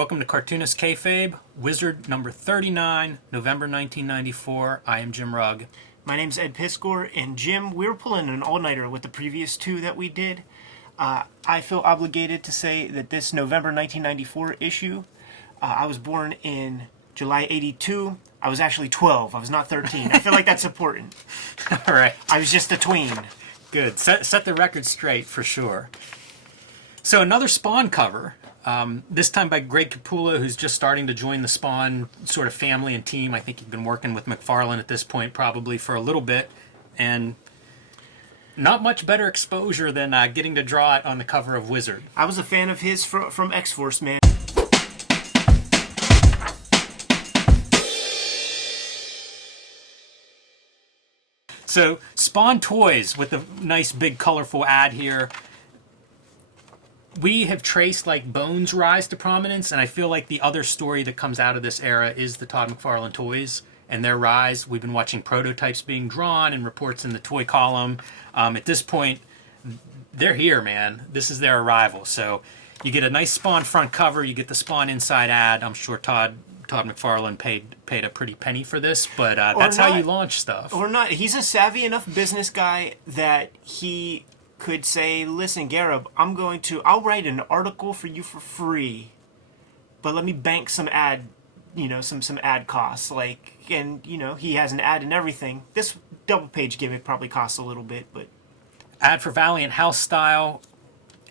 Welcome to Cartoonist Kayfabe, Wizard number 39, November 1994. I am Jim Rugg. My name's Ed Piscor, and Jim, we were pulling an all-nighter with the previous two that we did. I feel obligated to say that this November 1994 issue, I was born in July 82. I was actually 12. I was not 13. I feel like that's important. All right. I was just a tween. Good. Set the record straight for sure. So another Spawn cover. This time by Greg Capullo, who's just starting to join the Spawn sort of family and team. I think he'd been working with McFarlane at this point probably for a little bit. And not much better exposure than getting to draw it on the cover of Wizard. I was a fan of his from X-Force, man. So Spawn Toys with a nice big colorful ad here. We have traced like Bones' rise to prominence, and I feel like the other story that comes out of this era is the Todd McFarlane toys and their rise. We've been watching prototypes being drawn and reports in the toy column. At this point, they're here, man. This is their arrival. So you get a nice Spawn front cover, you get the Spawn inside ad. I'm sure Todd McFarlane paid a pretty penny for this, but that's how you launch stuff. Or not. He's a savvy enough business guy that he could say, listen, Garib, I'll write an article for you for free, but let me bank some ad, some ad costs. And he has an ad and everything. This double page gimmick probably costs a little bit, but. Ad for Valiant House Style,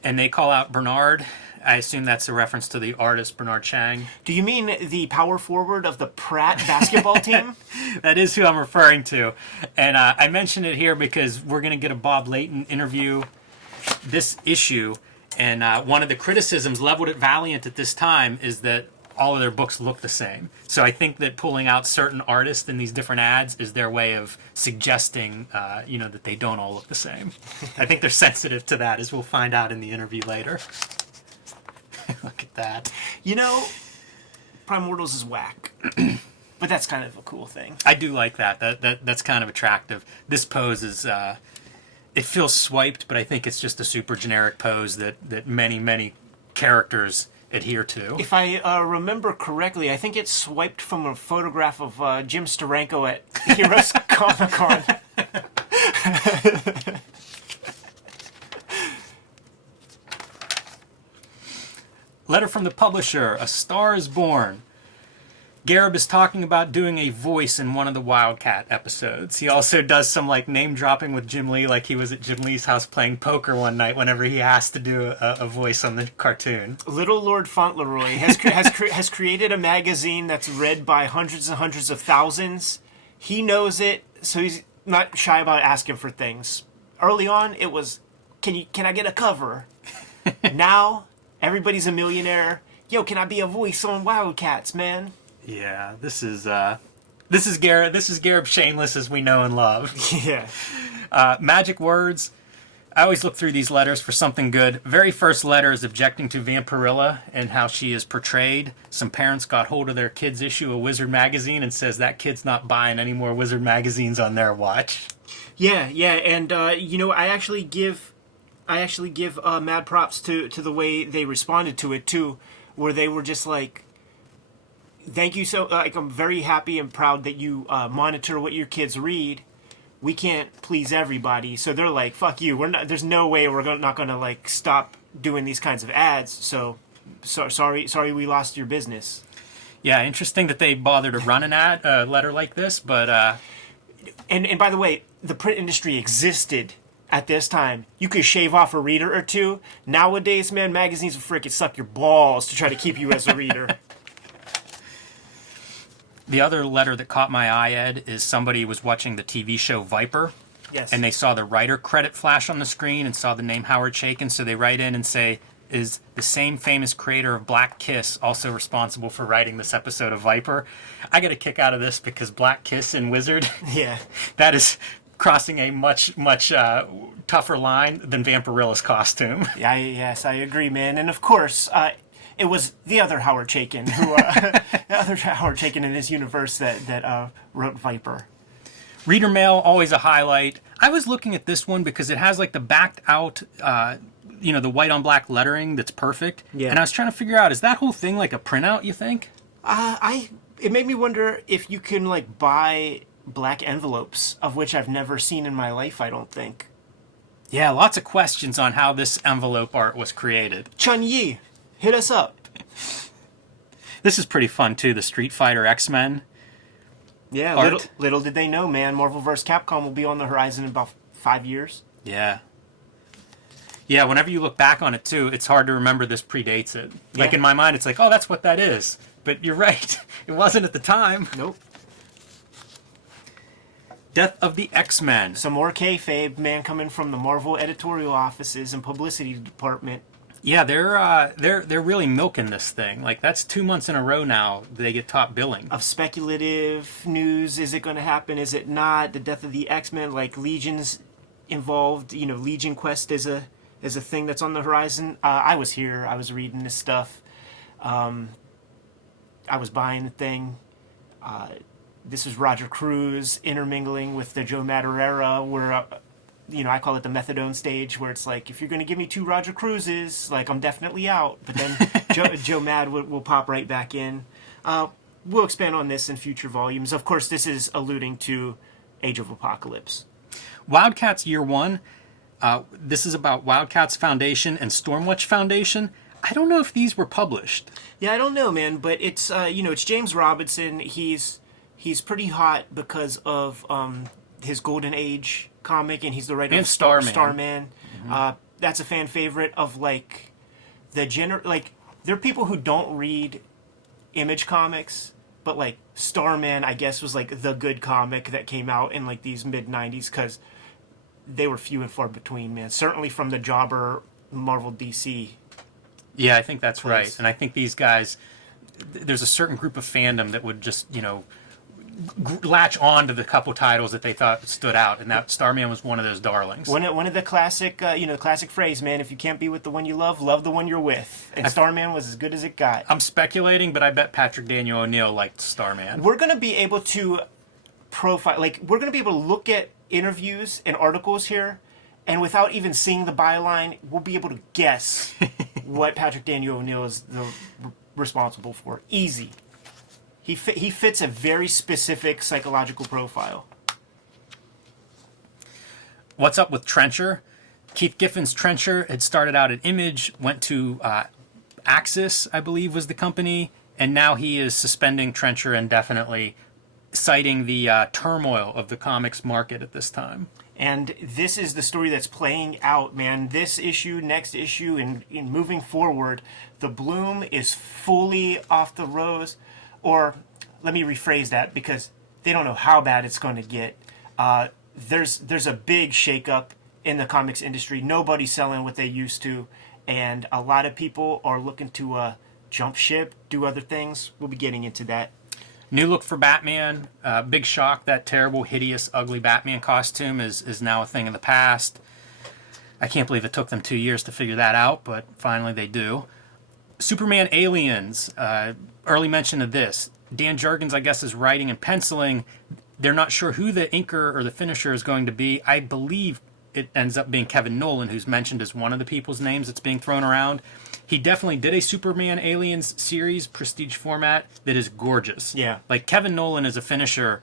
and they call out Bernard. I assume that's a reference to the artist Bernard Chang. Do you mean the power forward of the Pratt basketball team? That is who I'm referring to. And I mention it here because we're going to get a Bob Layton interview this issue. And one of the criticisms leveled at Valiant at this time is that all of their books look the same. So I think that pulling out certain artists in these different ads is their way of suggesting, that they don't all look the same. I think they're sensitive to that, as we'll find out in the interview later. Look at that. Primordials is whack. But that's kind of a cool thing. I do like that. That's kind of attractive. This pose is, it feels swiped, but I think it's just a super generic pose that many characters adhere to. If I remember correctly, I think it's swiped from a photograph of Jim Steranko at Heroes Comic Con. Letter from the publisher, A Star is Born. Garib is talking about doing a voice in one of the Wildcat episodes. He also does some name dropping with Jim Lee, like he was at Jim Lee's house playing poker one night whenever he has to do a voice on the cartoon. Little Lord Fauntleroy has created a magazine that's read by hundreds and hundreds of thousands. He knows it, so he's not shy about asking for things. Early on, it was, can I get a cover? Now, everybody's a millionaire. Yo, can I be a voice on Wildcats, man? Yeah, this is Garib Shameless as we know and love. Yeah. Magic words. I always look through these letters for something good. Very first letter is objecting to Vampirilla and how she is portrayed. Some parents got hold of their kid's issue of Wizard magazine and says that kid's not buying any more Wizard magazines on their watch. Yeah, and I actually give mad props to the way they responded to it too, where they were just like, thank you I'm very happy and proud that you monitor what your kids read. We can't please everybody, so they're like, fuck you. There's no way we're not gonna stop doing these kinds of ads. So sorry we lost your business. Yeah, interesting that they bother to run an ad letter like this, but and by the way, the print industry existed at this time. You could shave off a reader or two. Nowadays, man, magazines will frickin' suck your balls to try to keep you as a reader. The other letter that caught my eye, Ed, is somebody was watching the TV show Viper. Yes. And they saw the writer credit flash on the screen and saw the name Howard Chaykin, so they write in and say, is the same famous creator of Black Kiss also responsible for writing this episode of Viper? I get a kick out of this because Black Kiss in Wizard, yeah, that is crossing a much tougher line than Vampirilla's costume. Yeah, yes, I agree, man. And of course, it was the other Howard Chaykin, in this universe that wrote Viper. Reader mail, always a highlight. I was looking at this one because it has the backed out the white on black lettering that's perfect. Yeah. And I was trying to figure out, is that whole thing like a printout, you think? It made me wonder if you can like buy black envelopes, of which I've never seen in my life, I don't think. Yeah, lots of questions on how this envelope art was created. Chun Yi, hit us up. This is pretty fun too, the Street Fighter X-Men. Yeah, art. little did they know, man. Marvel vs. Capcom will be on the horizon in about 5 years. Yeah. Yeah, whenever you look back on it too, it's hard to remember this predates it. Like in my mind, it's like, oh, that's what that is. But you're right. It wasn't at the time. Nope. Death of the X-Men. Some more kayfabe, man, coming from the Marvel editorial offices and publicity department. Yeah, they're really milking this thing. Like, that's 2 months in a row now they get top billing. Of speculative news, is it going to happen, is it not? The death of the X-Men, like Legion's involved, Legion Quest is a thing that's on the horizon. I was here, I was reading this stuff. I was buying the thing. This was Roger Cruz intermingling with the Joe Madureira, where, I call it the methadone stage, where it's like, if you're going to give me 2 Roger Cruzes, like, I'm definitely out. But then Joe Mad will pop right back in. We'll expand on this in future volumes. Of course, this is alluding to Age of Apocalypse. Wildcats Year 1. This is about Wildcats Foundation and Stormwatch Foundation. I don't know if these were published. Yeah, I don't know, man, but it's it's James Robinson. He's pretty hot because of his Golden Age comic, and he's the writer and of Starman. Mm-hmm. That's a fan favorite of like there are people who don't read Image comics, but like Starman, I guess, was like the good comic that came out in like these mid '90s, because they were few and far between, man. Certainly from the jobber Marvel DC. Yeah, I think that's right. And I think these guys, there's a certain group of fandom that would just, latch on to the couple titles that they thought stood out, and that Starman was one of those darlings. One of the classic, the classic phrase, man, if you can't be with the one you love the one you're with. And Starman was as good as it got. I'm speculating, but I bet Patrick Daniel O'Neill liked Starman. We're going to be able to profile, we're going to be able to look at interviews and articles here, and without even seeing the byline, we'll be able to guess what Patrick Daniel O'Neill is responsible for. Easy. He fits a very specific psychological profile. What's up with Trencher? Keith Giffen's Trencher had started out at Image, went to Axis, I believe was the company, and now he is suspending Trencher indefinitely, citing the turmoil of the comics market at this time. And this is the story that's playing out, man. This issue, next issue, and moving forward, the bloom is fully off the rose. Or let me rephrase that, because they don't know how bad it's going to get. There's a big shakeup in the comics industry. Nobody's selling what they used to, and a lot of people are looking to jump ship, do other things. We'll be getting into that. New look for Batman. Big shock, that terrible, hideous, ugly Batman costume is now a thing of the past. I can't believe it took them 2 years to figure that out, but finally they do. Superman Aliens. Early mention of this. Dan Jurgens, I guess, is writing and penciling. They're not sure who the inker or the finisher is going to be. I believe it ends up being Kevin Nolan, who's mentioned as one of the people's names that's being thrown around. He definitely did a Superman Aliens series, prestige format, that is gorgeous. Yeah. Like, Kevin Nolan as a finisher,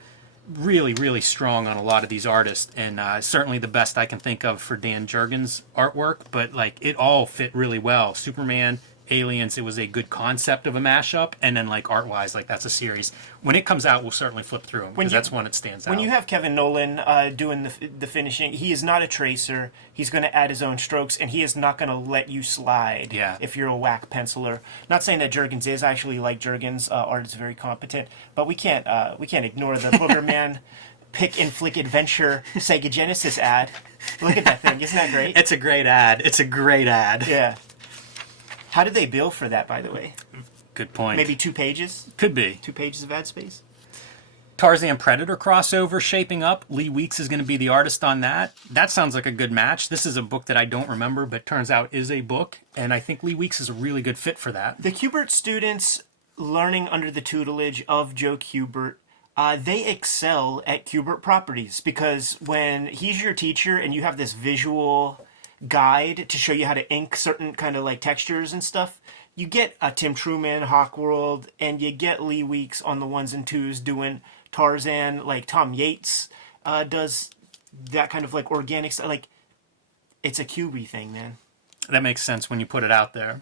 really, really strong on a lot of these artists, and certainly the best I can think of for Dan Jurgens' artwork, but, like, it all fit really well. Superman, Aliens, it was a good concept of a mashup, and then, like, art-wise, like, that's a series. When it comes out, we'll certainly flip through them, because that's when it stands out. When you have Kevin Nolan doing the finishing, he is not a tracer. He's going to add his own strokes, and he is not going to let you slide if you're a whack penciler. Not saying that Jurgens is. I actually like Jurgens. Art is very competent, but we can't ignore the Booger Man Pick and Flick Adventure Sega Genesis ad. Look at that thing. Isn't that great? It's a great ad. It's a great ad. Yeah. How did they bill for that, by the way? Good point. Maybe 2 pages? Could be. 2 pages of ad space? Tarzan Predator crossover shaping up. Lee Weeks is going to be the artist on that. That sounds like a good match. This is a book that I don't remember, but turns out is a book, and I think Lee Weeks is a really good fit for that. The Kubert students, learning under the tutelage of Joe Kubert, they excel at Kubert properties, because when he's your teacher and you have this visual guide to show you how to ink certain kind of like textures and stuff. You get Tim Truman, Hawkworld, and you get Lee Weeks on the ones and twos doing Tarzan. Like Tom Yates does that kind of like organic stuff. Like, it's a QB thing, man. That makes sense when you put it out there.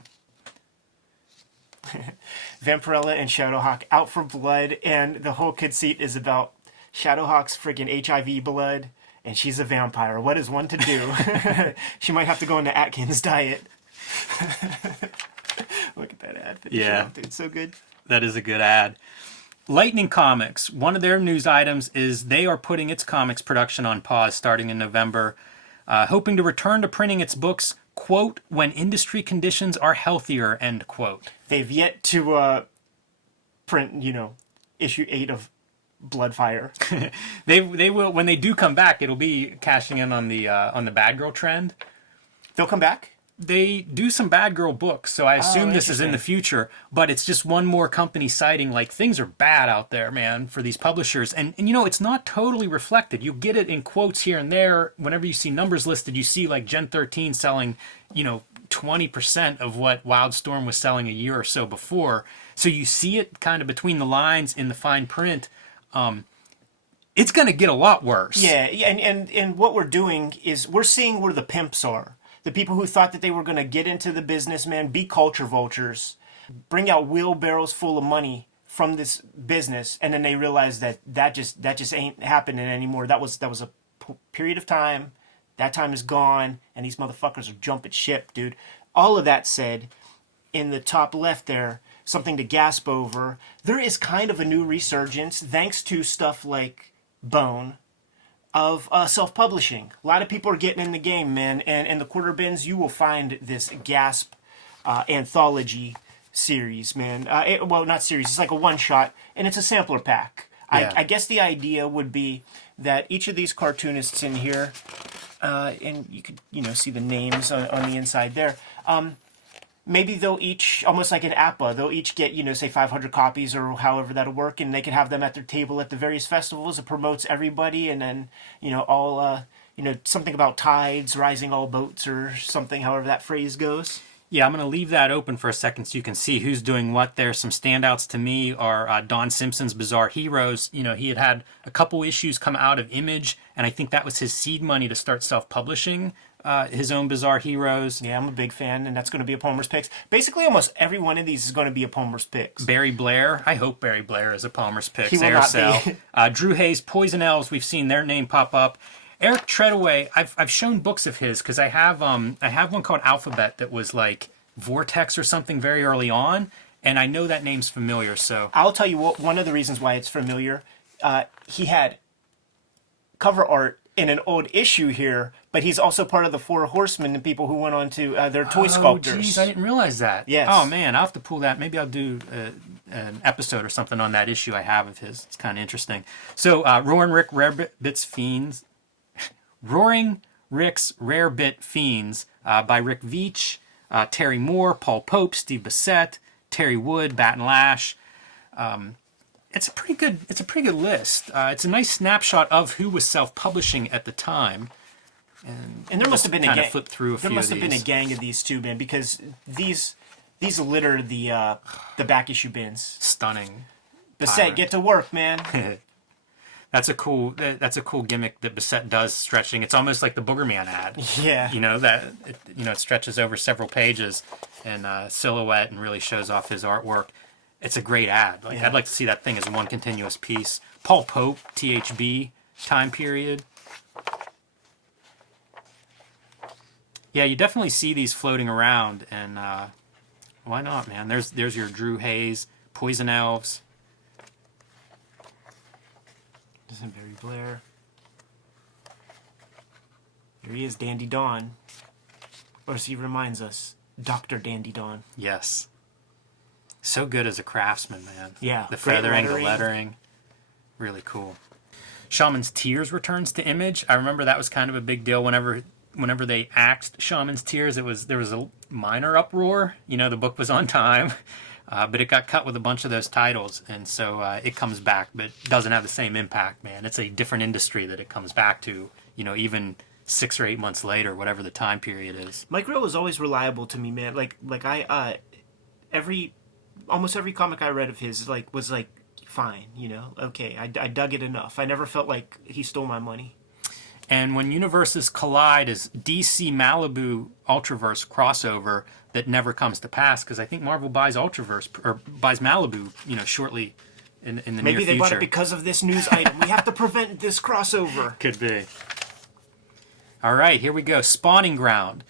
Vampirella and Shadowhawk out for blood, and the whole conceit is about Shadowhawk's friggin' HIV blood, and she's a vampire. What is one to do? She might have to go into Atkins diet. Look at that ad. Yeah. Dude, so good. That is a good ad. Lightning Comics, one of their news items is they are putting its comics production on pause starting in November, hoping to return to printing its books, quote, when industry conditions are healthier, end quote. They've yet to print, issue 8 of Bloodfire. They will, when they do come back, it'll be cashing in on the Bad Girl trend. They'll come back? They do some Bad Girl books, so I assume this is in the future, but it's just one more company citing, like, things are bad out there, man, for these publishers. And it's not totally reflected. You get it in quotes here and there. Whenever you see numbers listed, you see, like, Gen 13 selling, 20% of what Wildstorm was selling a year or so before. So you see it kind of between the lines in the fine print. It's going to get a lot worse. Yeah, and what we're doing is we're seeing where the pimps are. The people who thought that they were going to get into the business, man, be culture vultures, bring out wheelbarrows full of money from this business, and then they realize that just ain't happening anymore. That was a period of time. That time is gone, and these motherfuckers are jumping ship, dude. All of that said, in the top left there, something to gasp over, there is kind of a new resurgence, thanks to stuff like Bone, of self-publishing. A lot of people are getting in the game, man, and in the quarter bins, you will find this Gasp anthology series, man. Not series, it's like a one-shot, and it's a sampler pack. Yeah. I guess the idea would be that each of these cartoonists in here, and you could, see the names on the inside there, maybe they'll each, almost like an APA, they'll each get, say 500 copies or however that'll work, and they can have them at their table at the various festivals. It promotes everybody, and then, all, something about tides, rising all boats or something, however that phrase goes. Yeah, I'm going to leave that open for a second so you can see who's doing what there. Some standouts to me are Don Simpson's Bizarre Heroes. He had a couple issues come out of Image, and I think that was his seed money to start self-publishing his own Bizarre Heroes. Yeah, I'm a big fan, and that's going to be a Palmer's Picks. Basically, almost every one of these is going to be a Palmer's Picks. Barry Blair. I hope Barry Blair is a Palmer's Picks. He will not be. Drew Hayes, Poison Elves. We've seen their name pop up. Eric Treadaway. I've shown books of his because I have one called Alphabet that was like Vortex or something very early on, and I know that name's familiar. So I'll tell you what. One of the reasons why it's familiar. He had cover art in an old issue here, but he's also part of the Four Horsemen and people who went on to their toy sculptors. Oh, geez, I didn't realize that. Yes. Oh, man, I'll have to pull that. Maybe I'll do an episode or something on that issue I have of his. It's kind of interesting. So, Roaring Rick's Rare Bit Fiends by Rick Veitch, Terry Moore, Paul Pope, Steve Bissett, Terry Wood, Bat and Lash. It's a pretty good list. It's a nice snapshot of who was self-publishing at the time. And there must have been a gang. Flip through a few there must of have these. been a gang of these too, man, because these litter the back issue bins. Stunning. Bissett, get to work, man. That's a cool gimmick that Bissett does, stretching. It's almost like the Boogerman ad. Yeah. It stretches over several pages and silhouette and really shows off his artwork. It's a great ad. I'd like to see that thing as one continuous piece. Paul Pope, THB time period. Yeah, you definitely see these floating around, and why not, man? There's your Drew Hayes, Poison Elves. Doesn't Barry Blair. Here he is, Dandy Dawn. Or as he reminds us, Dr. Dandy Dawn. Yes. So good as a craftsman, man. Yeah. The feathering, the lettering. Really cool. Shaman's Tears returns to Image. I remember that was kind of a big deal whenever they axed Shaman's Tears. There was a minor uproar. The book was on time. But it got cut with a bunch of those titles, and so it comes back, but doesn't have the same impact, man. It's a different industry that it comes back to, even 6 or 8 months later, whatever the time period is. Mike Rowe was always reliable to me, man. Almost every comic I read of his was fine, okay. I dug it enough. I never felt like he stole my money. And when universes collide is DC Malibu Ultraverse crossover that never comes to pass, because I think Marvel buys Ultraverse or buys Malibu, shortly in the near future. Maybe they bought it because of this news item. We have to prevent this crossover. Could be. All right, here we go. Spawning Ground.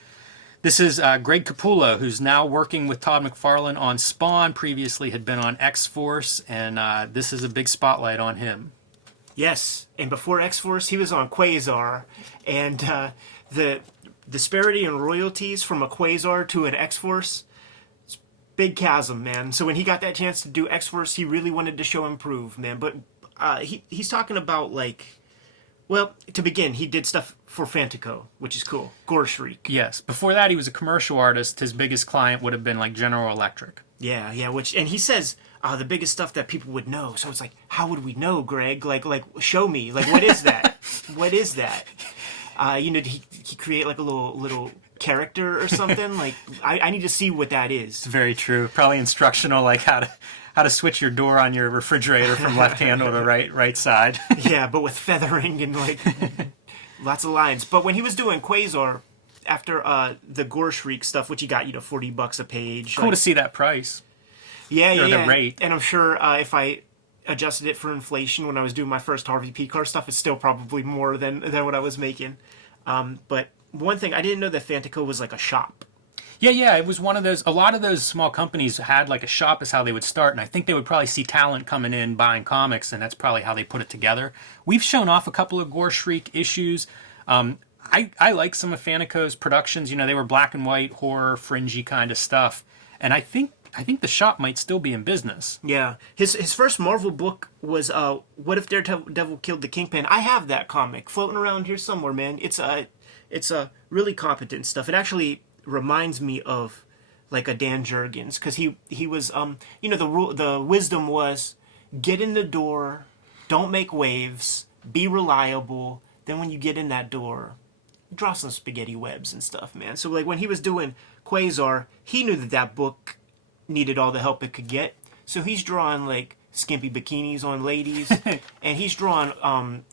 This is Greg Capullo, who's now working with Todd McFarlane on Spawn. Previously had been on X-Force, and this is a big spotlight on him. Yes, and before X-Force, he was on Quasar, and the disparity in royalties from a Quasar to an X-Force, it's big chasm, man. So when he got that chance to do X-Force, he really wanted to show and prove, man. But he's talking about, to begin, he did stuff for Fantico, which is cool. Gore Shriek. Yes. Before that, he was a commercial artist. His biggest client would have been General Electric. Yeah, and he says the biggest stuff that people would know. So it's how would we know, Greg? Show me. What is that? What is that? Did he create a little character or something? I need to see what that is. It's very true. Probably instructional, how to switch your door on your refrigerator from left handle to right side. Yeah, but with feathering and lots of lines. But when he was doing Quasar, after the Gore Shriek stuff, which he got $40 a page. Cool to see that price. Yeah. The rate. And I'm sure if I adjusted it for inflation when I was doing my first Harvey P. Car stuff, it's still probably more than what I was making. But one thing, I didn't know that Fantico was a shop. Yeah, it was one of those. A lot of those small companies had a shop is how they would start, and I think they would probably see talent coming in buying comics, and that's probably how they put it together. We've shown off a couple of Gore Shriek issues. I like some of Fantico's productions. They were black and white, horror, fringy kind of stuff, and I think the shop might still be in business. Yeah, his first Marvel book was What If Daredevil Killed the Kingpin? I have that comic floating around here somewhere, man. It's really competent stuff. It actually reminds me of a Dan Jurgens, because he was the wisdom was get in the door, don't make waves, be reliable. Then when you get in that door, draw some spaghetti webs and stuff, man. So when he was doing Quasar, he knew that book needed all the help it could get. So he's drawing skimpy bikinis on ladies, and he's drawing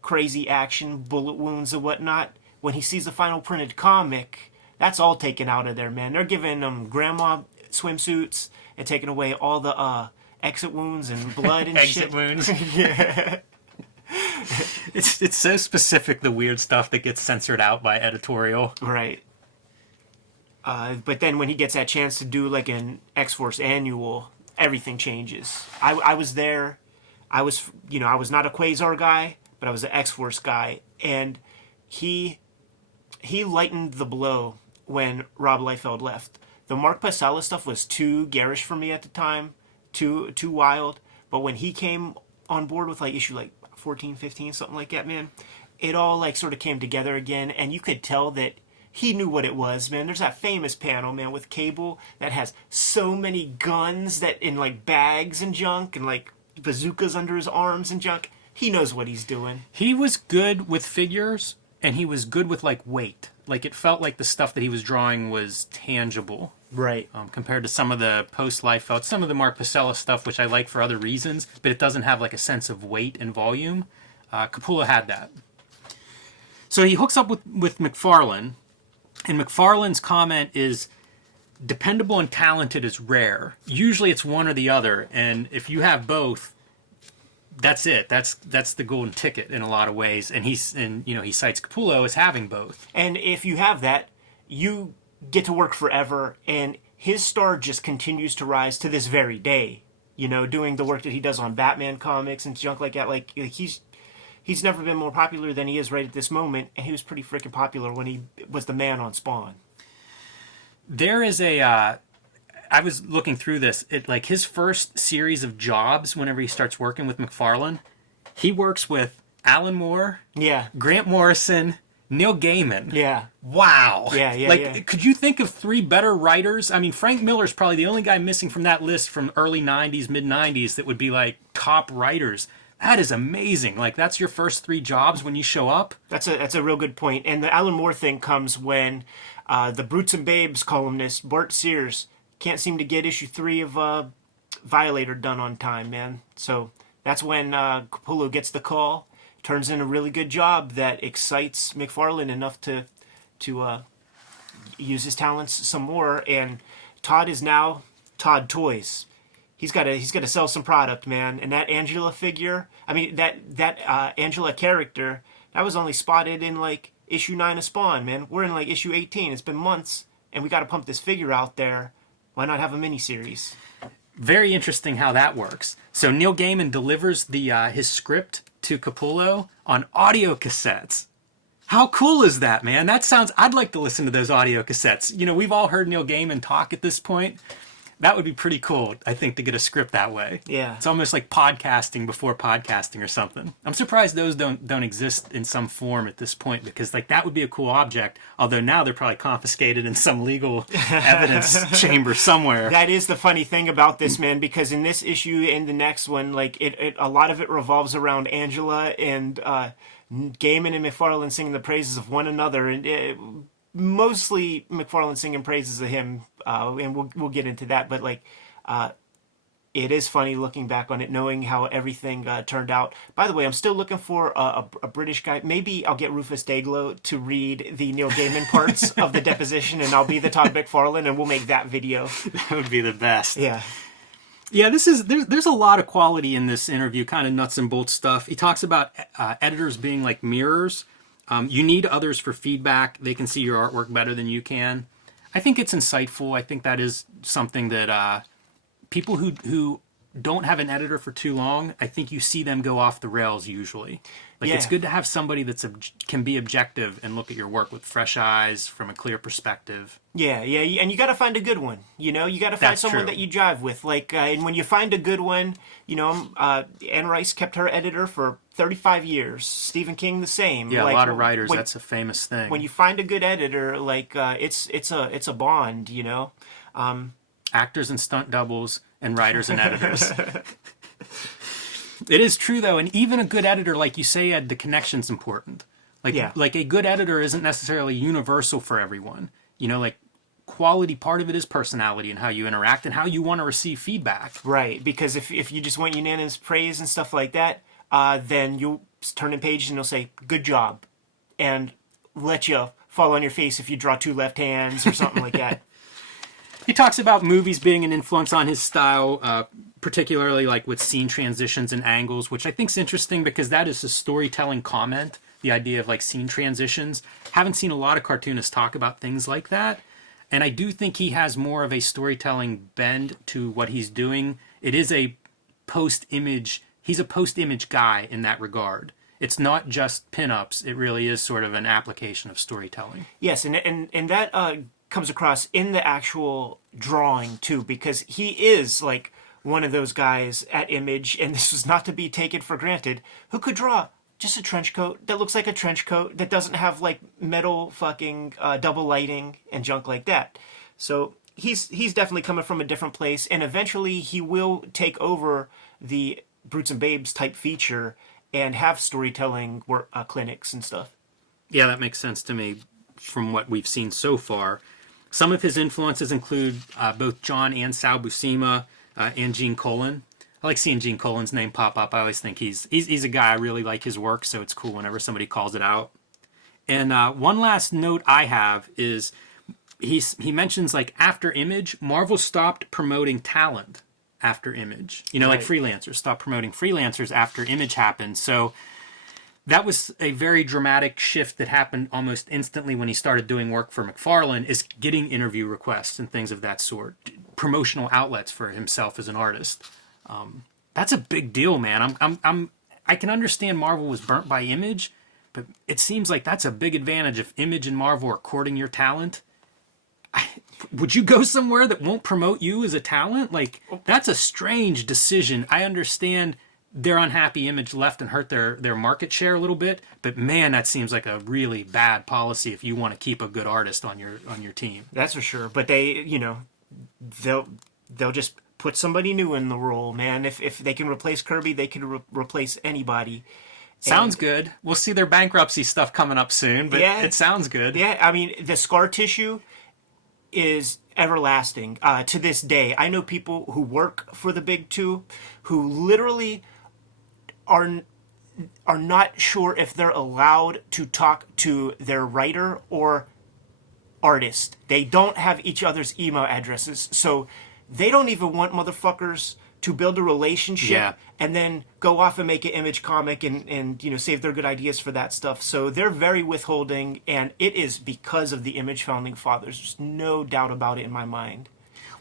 crazy action, bullet wounds and whatnot. When he sees the final printed comic, that's all taken out of there, man. They're giving them grandma swimsuits and taking away all the exit wounds and blood and shit. Exit wounds. Yeah. It's so specific, the weird stuff that gets censored out by editorial. Right. But then when he gets that chance to do an X-Force annual, everything changes. I was there. I was not a Quasar guy, but I was an X-Force guy, and he lightened the blow when Rob Liefeld left. The Mark Pasella stuff was too garish for me at the time, too wild. But when he came on board with issue 14, 15, something like that, man, it all sort of came together again, and you could tell that he knew what it was, man. There's that famous panel, man, with Cable that has so many guns that in bags and junk and bazookas under his arms and junk. He knows what he's doing. He was good with figures, and he was good with weight. It felt like the stuff that he was drawing was tangible. Right. Compared to some of the post-Liefeld, some of the Mark Pasella stuff, which I like for other reasons, but it doesn't have a sense of weight and volume. Capullo had that. So he hooks up with McFarlane, and McFarlane's comment is, dependable and talented is rare. Usually it's one or the other, and if you have both, that's it. That's the golden ticket in a lot of ways, and he cites Capullo as having both. And if you have that, you get to work forever, and his star just continues to rise to this very day. Doing the work that he does on Batman comics and junk like that. He's never been more popular than he is right at this moment, and he was pretty freaking popular when he was the man on Spawn. There is I was looking through this. His first series of jobs, whenever he starts working with McFarlane, he works with Alan Moore, Grant Morrison, Neil Gaiman. Yeah. Wow. Yeah. Could you think of 3 better writers? I mean, Frank Miller's probably the only guy missing from that list from early 90s, mid 90s that would be top writers. That is amazing. Like, that's your first 3 jobs when you show up. That's a real good point. And the Alan Moore thing comes when the Brutes and Babes columnist Bart Sears can't seem to get issue 3 of Violator done on time, man. So that's when Capullo gets the call, turns in a really good job that excites McFarlane enough to use his talents some more. And Todd is now Todd Toys. He's got to sell some product, man. And that Angela figure, I mean that Angela character, that was only spotted in like issue 9 of Spawn, man. We're in like issue 18. It's been months, and we got to pump this figure out there. Why not have a miniseries? Very interesting how that works. So Neil Gaiman delivers the his script to Capullo on audio cassettes. How cool is that, man? That sounds... I'd like to listen to those audio cassettes. You know, we've all heard Neil Gaiman talk at this point. That would be pretty cool, I think, to get a script that way. Yeah. It's almost like podcasting before podcasting or something. I'm surprised those don't exist in some form at this point, because like that would be a cool object. Although now they're probably confiscated in some legal evidence chamber somewhere. That is the funny thing about this, man, because in this issue and the next one, like a lot of it revolves around Angela and Gaiman and McFarlane singing the praises of one another, and mostly McFarlane singing praises of him, and we'll get into that. But like, it is funny looking back on it, knowing how everything turned out. By the way, I'm still looking for a British guy. Maybe I'll get Rufus Dayglow to read the Neil Gaiman parts of the deposition, and I'll be the Todd McFarlane, and we'll make that video. That would be the best. Yeah. Yeah, there's a lot of quality in this interview, kind of nuts and bolts stuff. He talks about editors being like mirrors. You need others for feedback. They can see your artwork better than you can. I think it's insightful. I think that is something that people who don't have an editor for too long, I think you see them go off the rails usually. Like, it's good to have somebody that's can be objective and look at your work with fresh eyes from a clear perspective. Yeah, and you got to find a good one. You know, you got to find someone that you jive with. Like, and when you find a good one, you know, Anne Rice kept her editor for 35 years. Stephen King the same. Yeah, like, a lot of writers. That's a famous thing. When you find a good editor, like it's a bond. You know, actors and stunt doubles and writers and editors. It is true, though, and even a good editor, like you say, Ed, the connection's important. Like a good editor isn't necessarily universal for everyone. You know, like, quality, part of it is personality and how you interact and how you want to receive feedback. Right, because if you just want unanimous praise and stuff like that, then you'll turn a page and they'll say, good job, and let you fall on your face if you draw 2 left hands or something like that. He talks about movies being an influence on his style, particularly like with scene transitions and angles, which I think is interesting because that is a storytelling comment, the idea of like scene transitions. Haven't seen a lot of cartoonists talk about things like that. And I do think he has more of a storytelling bend to what he's doing. It is a post-image, he's a post-image guy in that regard. It's not just pinups, it really is sort of an application of storytelling. Yes, and that comes across in the actual drawing too, because he is like one of those guys at Image, and this was not to be taken for granted, who could draw just a trench coat that looks like a trench coat that doesn't have like metal fucking double lighting and junk like that. So he's definitely coming from a different place, and eventually he will take over the Brutes and Babes type feature and have storytelling clinics and stuff. Yeah, that makes sense to me from what we've seen so far. Some of his influences include both John and Sal Buscema and Gene Colan. I like seeing Gene Colan's name pop up. I always think he's a guy. I really like his work, so it's cool whenever somebody calls it out. And one last note I have is he mentions like after Image, Marvel stopped promoting talent after Image. You know, like freelancers stopped promoting freelancers after Image happened. So that was a very dramatic shift that happened almost instantly when he started doing work for McFarlane, is getting interview requests and things of that sort, promotional outlets for himself as an artist. That's a big deal, man. I can understand Marvel was burnt by Image, but it seems like that's a big advantage if Image and Marvel are courting your talent. Would you go somewhere that won't promote you as a talent? Like, that's a strange decision. I understand their unhappy Image left and hurt their market share a little bit, but man, that seems like a really bad policy if you want to keep a good artist on your team. That's for sure. But they, you know, they'll just put somebody new in the role, man. If they can replace Kirby, they can replace anybody. Sounds good. We'll see their bankruptcy stuff coming up soon, but it sounds good. Yeah, I mean, the scar tissue is everlasting to this day. I know people who work for the big two who literally are not sure if they're allowed to talk to their writer or artist. They don't have each other's email addresses, so they don't even want motherfuckers to build a relationship and then go off and make an image comic and save their good ideas for that stuff. So they're very withholding, and it is because of the image founding fathers. There's no doubt about it in my mind.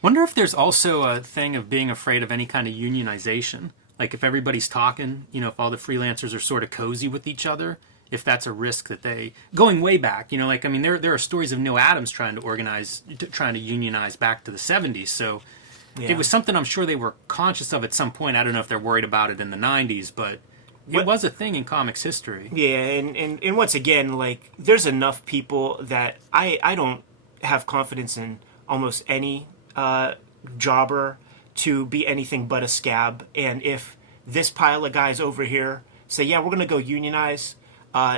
Wonder if there's also a thing of being afraid of any kind of unionization. Like if everybody's talking, if all the freelancers are sort of cozy with each other, if that's a risk that they, going way back, there are stories of Neil Adams trying to unionize back to the 70s. So it was something I'm sure they were conscious of at some point. I don't know if they're worried about it in the 90s, but it was a thing in comics history. Yeah, and once again, like, there's enough people that I don't have confidence in almost any jobber to be anything but a scab. And if this pile of guys over here say, yeah, we're going to go unionize,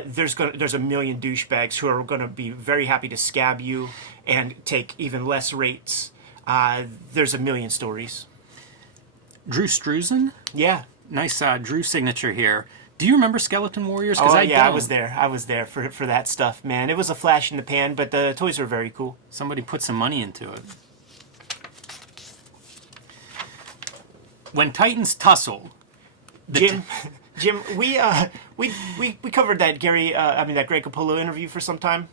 there's a million douchebags who are going to be very happy to scab you and take even less rates. There's a million stories. Drew Struzan? Yeah. Nice Drew signature here. Do you remember Skeleton Warriors? I was there. I was there for that stuff, man. It was a flash in the pan, but the toys were very cool. Somebody put some money into it. When Titans tussle, Jim, we covered that that Greg Capullo interview for some time.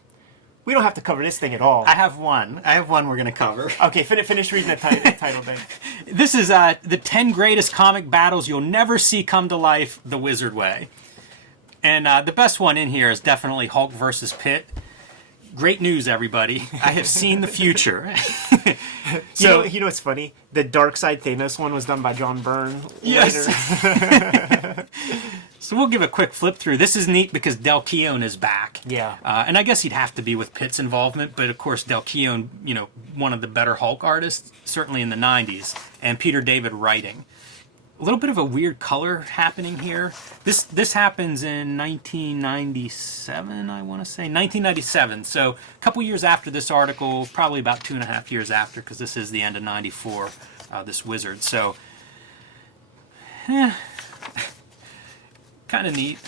We don't have to cover this thing at all. I have one we're going to cover. Okay, finish reading the title thing. This is the 10 greatest comic battles you'll never see come to life the Wizard way. And the best one in here is definitely Hulk versus Pitt. Great news, everybody. I have seen the future. So, you know what's funny? The Dark Side Thanos one was done by John Byrne later. So we'll give a quick flip through. This is neat because Del Keown is back. Yeah. And I guess he'd have to be with Pitt's involvement, but of course Del Keown, one of the better Hulk artists, certainly in the 90s, and Peter David writing. A little bit of a weird color happening here. This happens in 1997, I want to say. 1997, so a couple years after this article, probably about 2.5 years after, because this is the end of 94, this Wizard. So, kind of neat.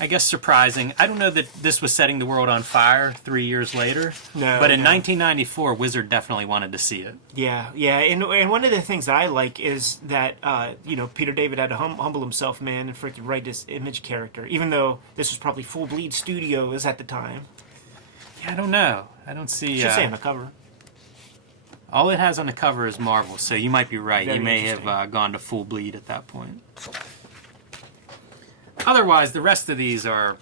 I guess surprising. I don't know that this was setting the world on fire 3 years later. No. But in 1994, Wizard definitely wanted to see it. Yeah. And one of the things that I like is that, Peter David had to humble himself, man, and freaking write this image character, even though this was probably Full Bleed Studios at the time. Yeah, I don't know. I don't see... Should say on the cover. All it has on the cover is Marvel, so you might be right. Very you may have gone to Full Bleed at that point. Otherwise, the rest of these are,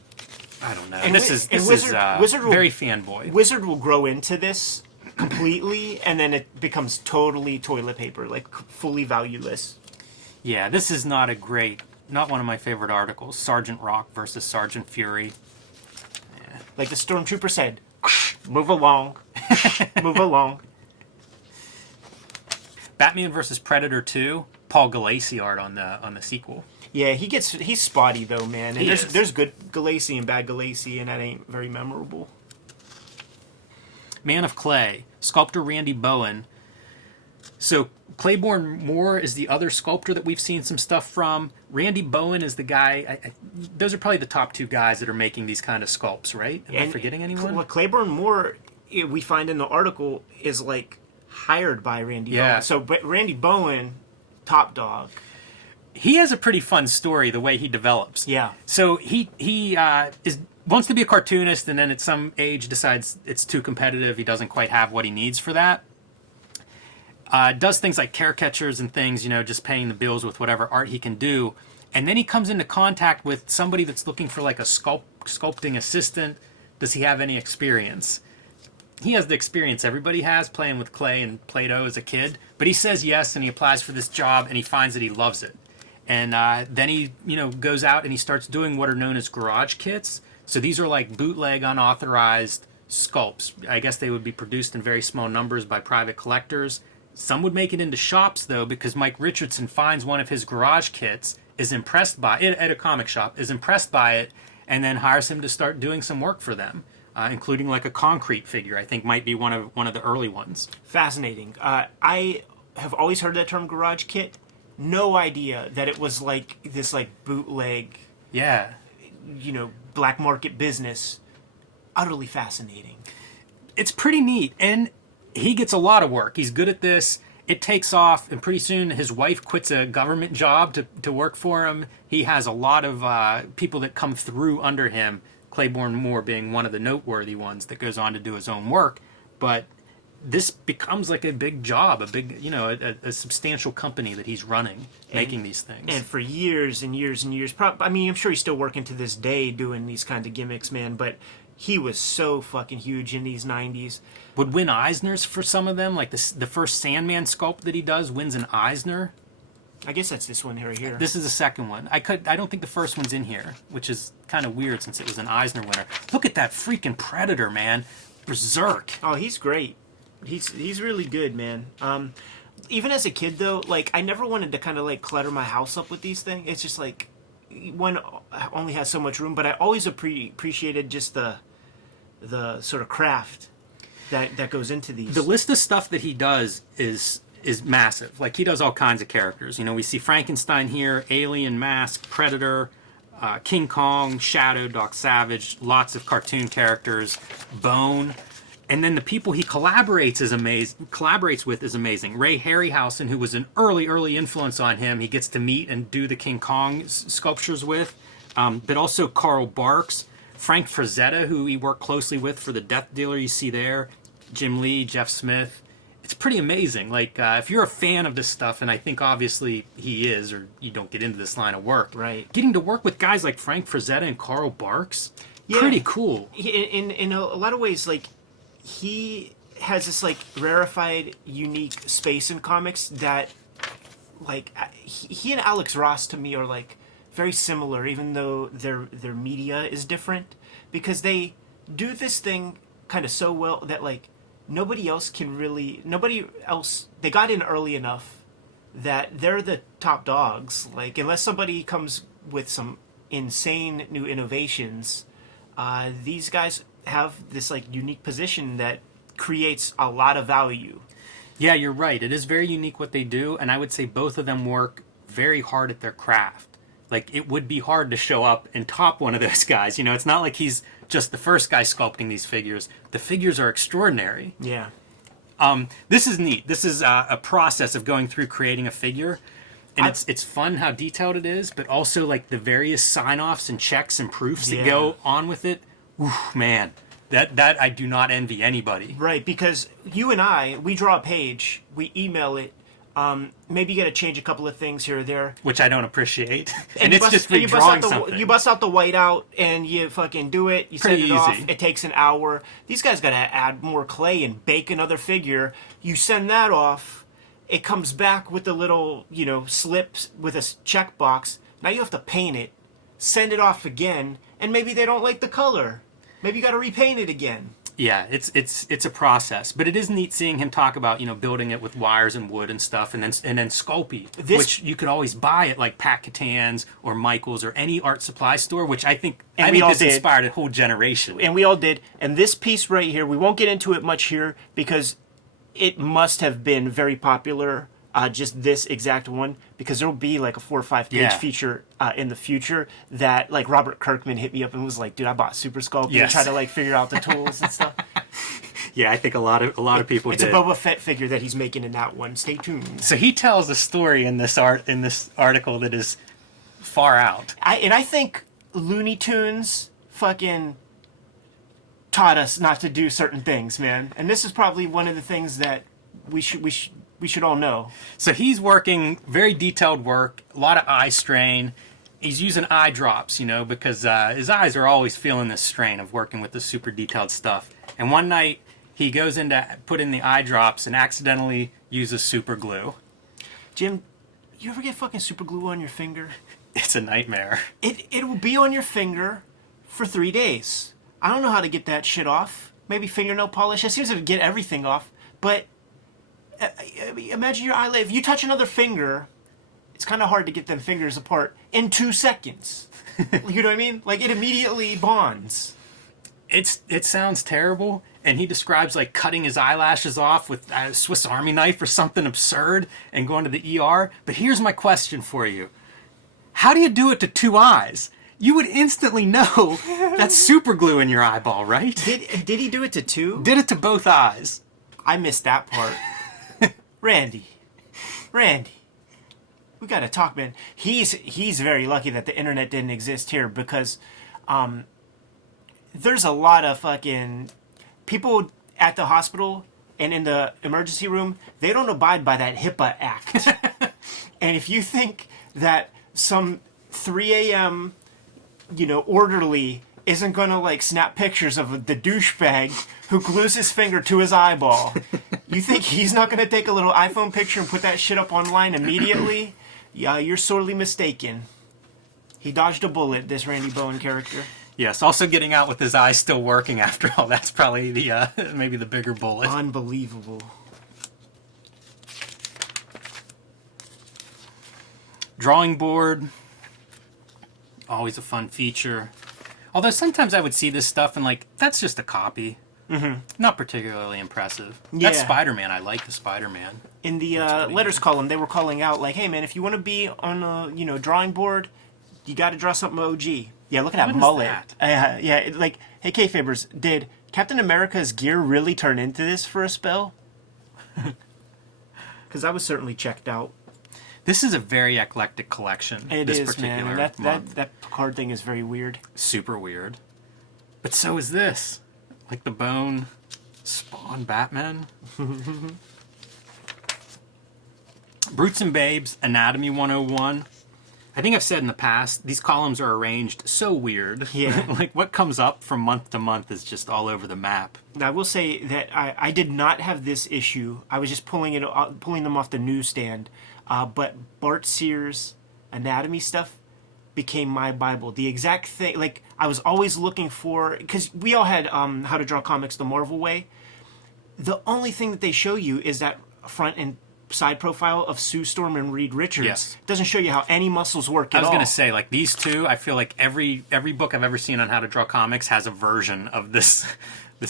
I don't know. This is very fanboy. Wizard will grow into this completely, and then it becomes totally toilet paper, like fully valueless. Yeah, this is not one of my favorite articles. Sergeant Rock versus Sergeant Fury. Yeah. Like the Stormtrooper said, move along, move along. Batman versus Predator 2. Paul Galassi art on the sequel. Yeah, he's spotty though, man. And there's good Galassi and bad Galassi, and that ain't very memorable. Man of Clay, sculptor Randy Bowen. So Claiborne Moore is the other sculptor that we've seen some stuff from. Randy Bowen is the guy. Those are probably the top two guys that are making these kind of sculpts, right? Am I forgetting anyone? Claiborne Moore, we find in the article, is like hired by Randy Bowen. So Randy Bowen, top dog. He has a pretty fun story, the way he develops. Yeah. So he wants to be a cartoonist, and then at some age decides it's too competitive. He doesn't quite have what he needs for that. Does things like caricatures and things, just paying the bills with whatever art he can do. And then he comes into contact with somebody that's looking for like a sculpting assistant. Does he have any experience? He has the experience everybody has playing with clay and Play-Doh as a kid. But he says yes, and he applies for this job, and he finds that he loves it. And then he, goes out and he starts doing what are known as garage kits. So these are like bootleg, unauthorized sculpts. I guess they would be produced in very small numbers by private collectors. Some would make it into shops, though, because Mike Richardson finds one of his garage kits, is impressed by it at a comic shop, is impressed by it, and then hires him to start doing some work for them, including like a concrete figure. I think might be one of the early ones. Fascinating. I have always heard that term garage kit. No idea that it was like this like bootleg, Yeah. black market business. Utterly fascinating. It's pretty neat, and he gets a lot of work. He's good at this. It takes off, and pretty soon his wife quits a government job to work for him. He has a lot of people that come through under him, Claiborne Moore being one of the noteworthy ones that goes on to do his own work. But this becomes like a big job, a big, a substantial company that he's running, making these things. And for years and years and years, I'm sure he's still working to this day doing these kinds of gimmicks, man, but he was so fucking huge in these 90s. Would win Eisners for some of them, like the first Sandman sculpt that he does wins an Eisner. I guess that's this one right here. This is the second one. I don't think the first one's in here, which is kind of weird since it was an Eisner winner. Look at that freaking Predator, man. Berserk. Oh, he's great. He's really good, man. Even as a kid, though, like, I never wanted to kind of, like, clutter my house up with these things. It's just, like, one only has so much room, but I always appreciated just the sort of craft that goes into these. The list of stuff that he does is massive. Like, he does all kinds of characters. We see Frankenstein here, Alien, Mask, Predator, King Kong, Shadow, Doc Savage, lots of cartoon characters, Bone. And then the people he collaborates with is amazing. Ray Harryhausen, who was an early influence on him, he gets to meet and do the King Kong sculptures with. But also Carl Barks, Frank Frazetta, who he worked closely with for the Death Dealer you see there, Jim Lee, Jeff Smith. It's pretty amazing. Like, if you're a fan of this stuff, and I think obviously he is, or you don't get into this line of work, right? Getting to work with guys like Frank Frazetta and Carl Barks, pretty cool. In a lot of ways, like, he has this like rarefied, unique space in comics that, like, he and Alex Ross to me are like very similar, even though their media is different, because they do this thing kind of so well that like nobody else, they got in early enough that they're the top dogs. Like, unless somebody comes with some insane new innovations, these guys have this like unique position that creates a lot of value. Yeah, you're right. It is very unique what they do, and I would say both of them work very hard at their craft. Like, it would be hard to show up and top one of those guys. It's not like he's just the first guy sculpting these figures. The figures are extraordinary. Yeah. This is neat. This is a process of going through creating a figure, and it's fun how detailed it is, but also like the various sign-offs and checks and proofs that go on with it. Oof, man, that I do not envy anybody. Right, because you and we draw a page, we email it, maybe you got to change a couple of things here or there, which I don't appreciate, and it's just me drawing something. You bust out the whiteout and you fucking do it. You send it off. It takes an hour. These guys got to add more clay and bake another figure. You send that off. It comes back with the little slips with a checkbox. Now you have to paint it, send it off again, and maybe they don't like the color. Maybe you got to repaint it again. Yeah, it's a process, but it is neat seeing him talk about building it with wires and wood and stuff, and then Sculpey, which you could always buy at like Pat Catan's or Michael's or any art supply store, which I think this inspired a whole generation. And we all did. And this piece right here, we won't get into it much here because it must have been very popular. Just this exact one, because there'll be like a 4 or 5 page feature in the future that like Robert Kirkman hit me up and was like, "Dude, I bought Super Sculpt and tried to like figure out the tools and stuff." Yeah, I think a lot of people did. It's a Boba Fett figure that he's making in that one. Stay tuned. So he tells a story in this article that is far out. I think Looney Tunes fucking taught us not to do certain things, man. And this is probably one of the things that we should all know. So he's working very detailed work, a lot of eye strain. He's using eye drops, because his eyes are always feeling this strain of working with the super detailed stuff. And one night he goes in to put in the eye drops and accidentally uses super glue. Jim, you ever get fucking super glue on your finger? It's a nightmare. It will be on your finger for 3 days. I don't know how to get that shit off. Maybe fingernail polish. It seems to get everything off, but imagine your eyelid. If you touch another finger, it's kind of hard to get them fingers apart in 2 seconds. You know what I mean? Like, it immediately bonds. It sounds terrible, and he describes like cutting his eyelashes off with a Swiss Army knife or something absurd and going to the ER. But here's my question for you. How do you do it to 2 eyes? You would instantly know that's super glue in your eyeball, right? Did he do it to 2? Did it to both eyes. I missed that part. Randy, we gotta talk, man. He's very lucky that the internet didn't exist here, because there's a lot of fucking people at the hospital and in the emergency room. They don't abide by that HIPAA Act. And if you think that some 3 a.m. Orderly isn't gonna like snap pictures of the douchebag who glues his finger to his eyeball, you think he's not gonna take a little iPhone picture and put that shit up online immediately? Yeah, you're sorely mistaken. He dodged a bullet, this Randy Bowen character. Yes, also getting out with his eyes still working after all. That's probably the maybe the bigger bullet. Unbelievable. Drawing board, always a fun feature. Although sometimes I would see this stuff and like, that's just a copy. Mm-hmm. Not particularly impressive. Yeah. That's Spider-Man. I like the Spider-Man. In the letters column, they were calling out like, "Hey man, if you want to be on a drawing board, you got to draw something OG." Yeah, look at that mullet. Yeah, like, hey Kayfabers, did Captain America's gear really turn into this for a spell? Because I was certainly checked out. This is a very eclectic collection. It this is, particular man. month. That card thing is very weird. Super weird. But so is this. Like the Bone, Spawn, Batman. Brutes and Babes, Anatomy 101. I think I've said in the past, these columns are arranged so weird. Yeah. Like what comes up from month to month is just all over the map. I will say that I did not have this issue. I was just pulling them off the newsstand. But Bart Sears' anatomy stuff became my Bible. The exact thing, like, I was always looking for, because we all had How to Draw Comics the Marvel Way. The only thing that they show you is that front and side profile of Sue Storm and Reed Richards. Yes. Doesn't show you how any muscles work at all. I was going to say, like, these two, I feel like every book I've ever seen on How to Draw Comics has a version of this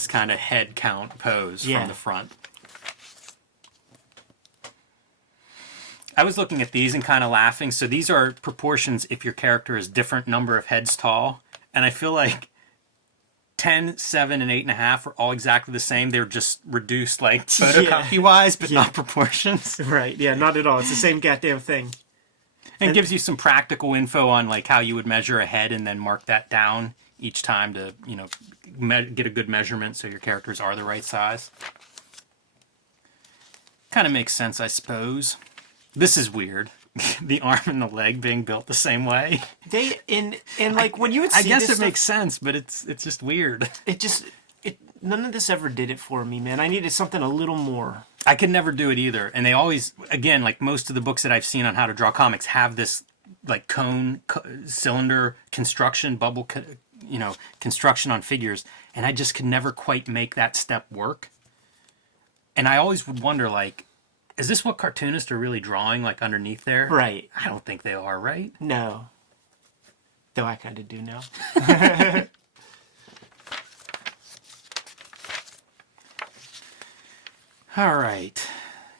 kind of head count pose from the front. I was looking at these and kind of laughing. So these are proportions if your character is different number of heads tall. And I feel like 10, 7, and 8.5 are all exactly the same. They're just reduced like photocopy-wise, but not proportions. Right, yeah, not at all. It's the same goddamn thing. And it gives you some practical info on like how you would measure a head and then mark that down each time to, get a good measurement so your characters are the right size. Kind of makes sense, I suppose. This is weird. The arm and the leg being built the same way. When you would see I guess this it stuff, makes sense, but it's just weird. None of this ever did it for me, man. I needed something a little more. I could never do it either. And they always, again, like most of the books that I've seen on How to Draw Comics have this like cone, cylinder construction, bubble, construction on figures. And I just could never quite make that step work. And I always would wonder, like, is this what cartoonists are really drawing, like, underneath there? Right. I don't think they are, right? No. Though I kind of do now. All right.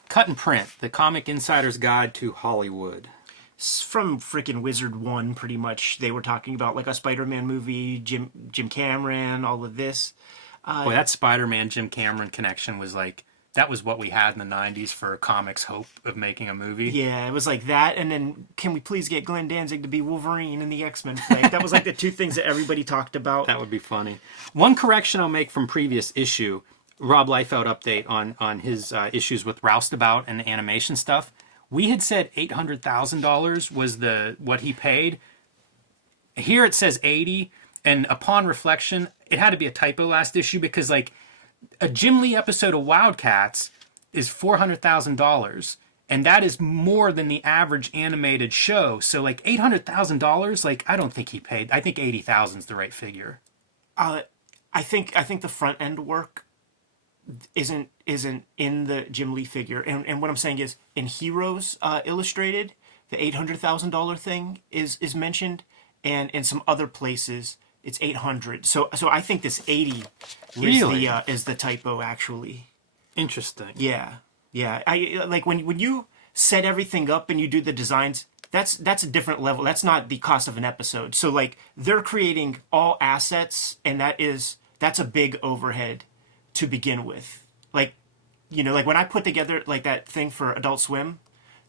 Cut and Print, the Comic Insider's Guide to Hollywood. From freaking Wizard 1, pretty much. They were talking about, like, a Spider-Man movie, Jim Cameron, all of this. Boy, that Spider-Man Jim Cameron connection was like, that was what we had in the 90s for comics' hope of making a movie. Yeah, it was like that, and then can we please get Glenn Danzig to be Wolverine in the X-Men flick? That was like the two things that everybody talked about. That would be funny. One correction I'll make from previous issue, Rob Liefeld update on his issues with Roustabout and the animation stuff. We had said $800,000 was what he paid. Here it says 80, and upon reflection, it had to be a typo last issue because, like, a Jim Lee episode of Wildcats is $400,000, and that is more than the average animated show. So, like, $800,000, like, I don't think he paid. I think 80,000 is the right figure. I think the front end work isn't in the Jim Lee figure. And what I'm saying is, in Heroes Illustrated, the $800,000 thing is mentioned, and in some other places it's 800. So I think this 80 Really? is the typo actually. Interesting. Yeah. I like when you set everything up and you do the designs. That's a different level. That's not the cost of an episode. So like they're creating all assets, and that's a big overhead to begin with. Like, like when I put together like that thing for Adult Swim,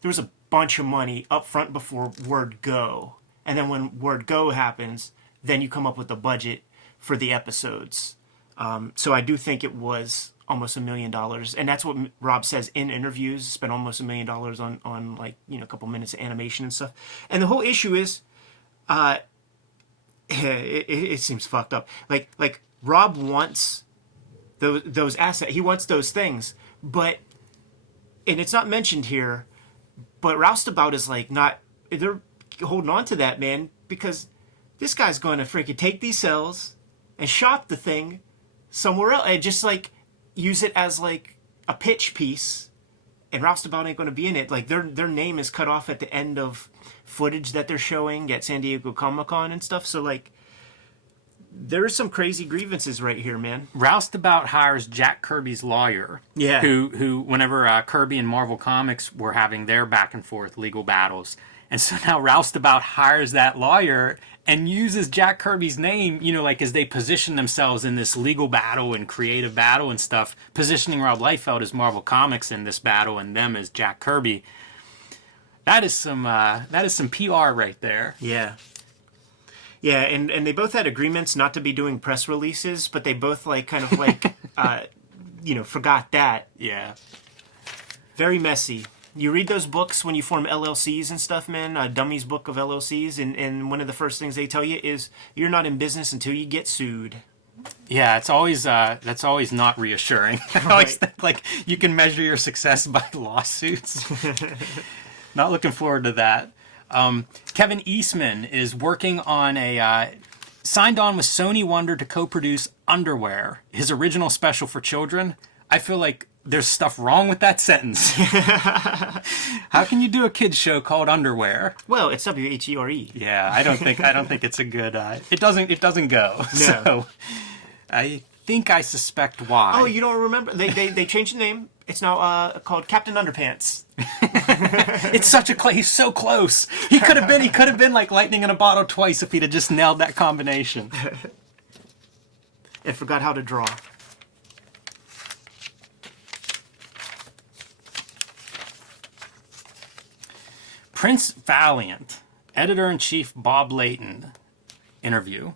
there was a bunch of money up front before word go. And then when word go happens, then you come up with a budget for the episodes. So I do think it was almost $1 million. And that's what Rob says in interviews, spent almost $1 million on like, a couple minutes of animation and stuff. And the whole issue is, it seems fucked up. Like Rob wants those assets. He wants those things, and it's not mentioned here, but Roustabout is like they're holding on to that, man, because this guy's going to freaking take these cells and shop the thing somewhere else and just like use it as like a pitch piece, and Roustabout ain't going to be in it. Like their name is cut off at the end of footage that they're showing at San Diego Comic-Con and stuff. So like, there's some crazy grievances right here, man. Roustabout hires Jack Kirby's lawyer. Yeah. Who whenever Kirby and Marvel Comics were having their back and forth legal battles. And so now Roustabout hires that lawyer and uses Jack Kirby's name, like as they position themselves in this legal battle and creative battle and stuff, positioning Rob Liefeld as Marvel Comics in this battle and them as Jack Kirby. That is some PR right there. Yeah. Yeah, and they both had agreements not to be doing press releases, but they both forgot that. Yeah. Very messy. You read those books when you form LLCs and stuff, man, Dummy's Book of LLCs, and one of the first things they tell you is you're not in business until you get sued. Yeah, it's always that's always not reassuring. I always think like you can measure your success by lawsuits. Not looking forward to that. Kevin Eastman is working on signed on with Sony Wonder to co-produce Underwear, his original special for children. I feel like there's stuff wrong with that sentence. How can you do a kids show called Underwear? Well, it's WHERE. Yeah, I don't think it's a good. It doesn't go. No. So I think I suspect why. Oh, you don't remember? They changed the name. It's now called Captain Underpants. It's such he's so close. He could have been like lightning in a bottle twice if he'd have just nailed that combination. And forgot how to draw. Prince Valiant, editor-in-chief Bob Layton interview.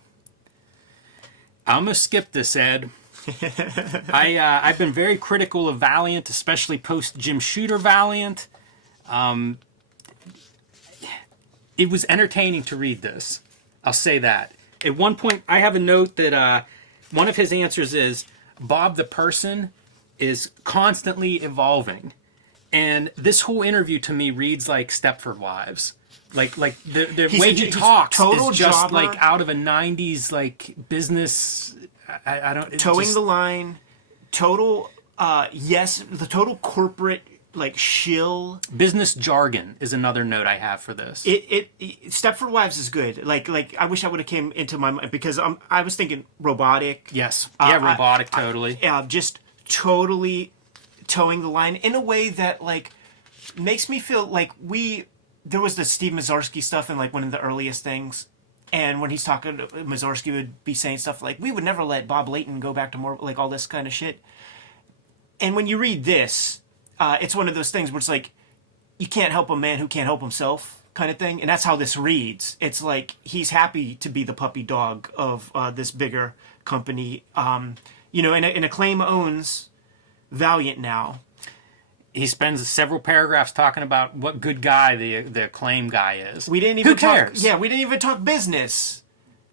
I almost skipped this, Ed. I've been very critical of Valiant, especially post Jim Shooter Valiant. It was entertaining to read this. I'll say that. At one point, I have a note that one of his answers is Bob the person is constantly evolving. And this whole interview to me reads like Stepford Wives. Like the way he talks is just jobber, like out of a 90s like business. I don't towing the line. Total the total corporate like shill. Business jargon is another note I have for this. Stepford Wives is good. Like I wish I would have came into my mind because I was thinking robotic. Yes. Yeah, robotic totally. Just totally towing the line in a way that like makes me feel like there was the Steve Mazzarski stuff in like one of the earliest things, and when he's talking, Mazzarski would be saying stuff like, we would never let Bob Layton go back to more like all this kind of shit. And when you read this, it's one of those things where it's like, you can't help a man who can't help himself kind of thing, and that's how this reads. It's like he's happy to be the puppy dog of this bigger company, and Acclaim owns Valiant now. He spends several paragraphs talking about what good guy the Acclaim guy is. We didn't even Who cares? We didn't even talk business.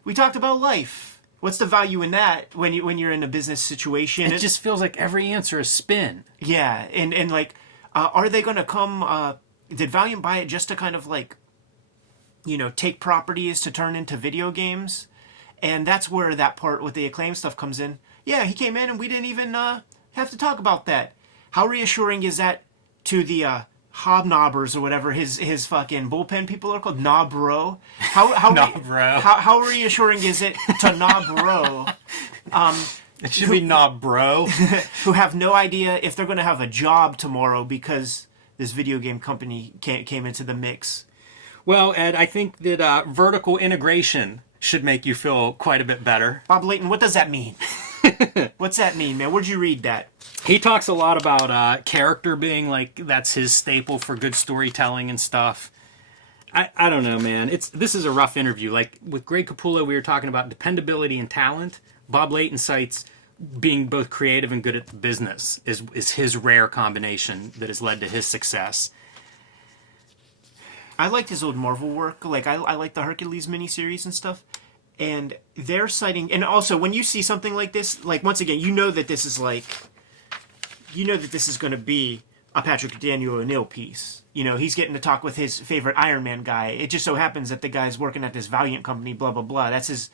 We talked about life. What's the value in that when you're in a business situation? It just feels like every answer is spin. Yeah, and like, are they going to come? Did Valiant buy it just to kind of like, take properties to turn into video games? And that's where that part with the Acclaim stuff comes in. Yeah, he came in and we didn't even have to talk about that. How reassuring is that to the hobnobbers or whatever his fucking bullpen people are called? Knobro. Knobro. How reassuring is it to Knobro? It should be Knobro. Who have no idea if they're going to have a job tomorrow because this video game company came into the mix. Well, Ed, I think that vertical integration should make you feel quite a bit better. Bob Layton, what does that mean? What's that mean, man? Where'd you read that? He talks a lot about character being like that's his staple for good storytelling and stuff. I don't know, man. This is a rough interview. Like with Greg Capullo, we were talking about dependability and talent. Bob Layton cites being both creative and good at the business is his rare combination that has led to his success. I liked his old Marvel work. Like I like the Hercules miniseries and stuff. And they're citing, and also when you see something like this, like once again, you know that this is going to be a Patrick Daniel O'Neill piece. You know, he's getting to talk with his favorite Iron Man guy. It just so happens that the guy's working at this Valiant company, blah blah blah. That's his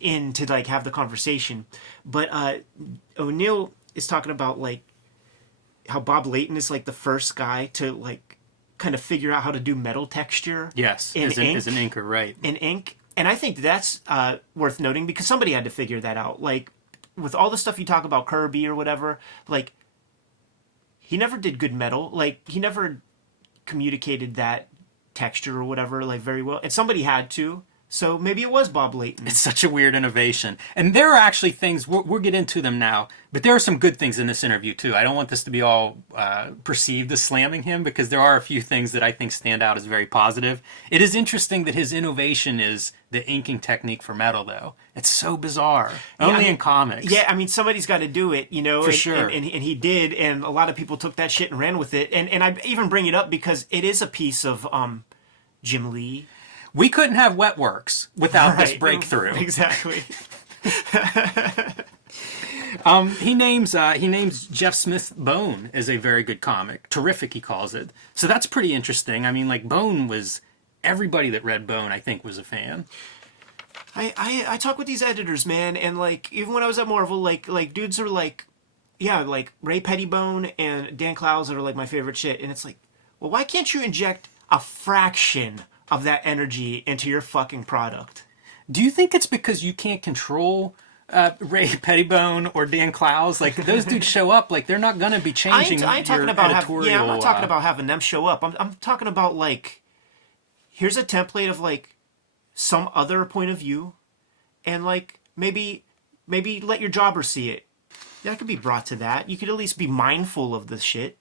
in to like have the conversation. But O'Neill is talking about like how Bob Layton is like the first guy to like kind of figure out how to do metal texture. Yes, as an inker, right? In ink. And I think that's worth noting because somebody had to figure that out. Like, with all the stuff you talk about Kirby or whatever, like, he never did good metal. Like, he never communicated that texture or whatever, like, very well. And somebody had to. So maybe it was Bob Layton. It's such a weird innovation. And there are actually things, we'll get into them now, but there are some good things in this interview too. I don't want this to be all perceived as slamming him because there are a few things that I think stand out as very positive. It is interesting that his innovation is the inking technique for metal though. It's so bizarre. Only in comics. Yeah, I mean, somebody's got to do it, you know. For sure. And he did, and a lot of people took that shit and ran with it. And I even bring it up because it is a piece of Jim Lee. We couldn't have Wetworks without this breakthrough. Exactly. He names Jeff Smith's Bone as a very good comic. Terrific, he calls it. So that's pretty interesting. I mean, like Bone was everybody that read Bone, I think, was a fan. I talk with these editors, man, and like even when I was at Marvel, like dudes are like, yeah, like Ray Pettibone and Dan Clowes are like my favorite shit, and it's like, well, why can't you inject a fraction of that energy into your fucking product? Do you think it's because you can't control Ray Pettibone or Dan Clowes? Like those dudes show up, like they're not gonna be changing. I ain't talking about editorial. I'm not talking about having them show up. I'm talking about like, here's a template of like some other point of view, and like maybe let your jobber see it. That could be brought to that. You could at least be mindful of this shit.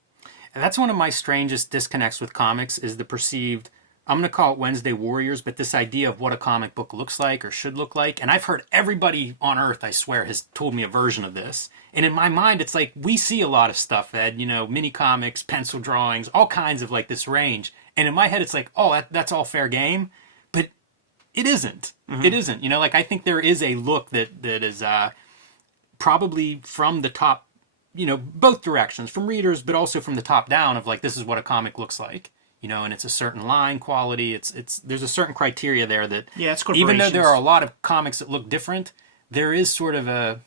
And that's one of my strangest disconnects with comics is the perceived, I'm going to call it Wednesday Warriors, but this idea of what a comic book looks like or should look like. And I've heard everybody on earth, I swear, has told me a version of this. And in my mind, it's like we see a lot of stuff, Ed, you know, mini comics, pencil drawings, all kinds of like this range. And in my head, it's like, oh, that's all fair game. But it isn't. Mm-hmm. It isn't. You know, like I think there is a look that is probably from the top, you know, both directions, from readers, but also from the top down of like, this is what a comic looks like. You know, and it's a certain line quality. It's there's a certain criteria there that it's even though there are a lot of comics that look different, there is sort of a,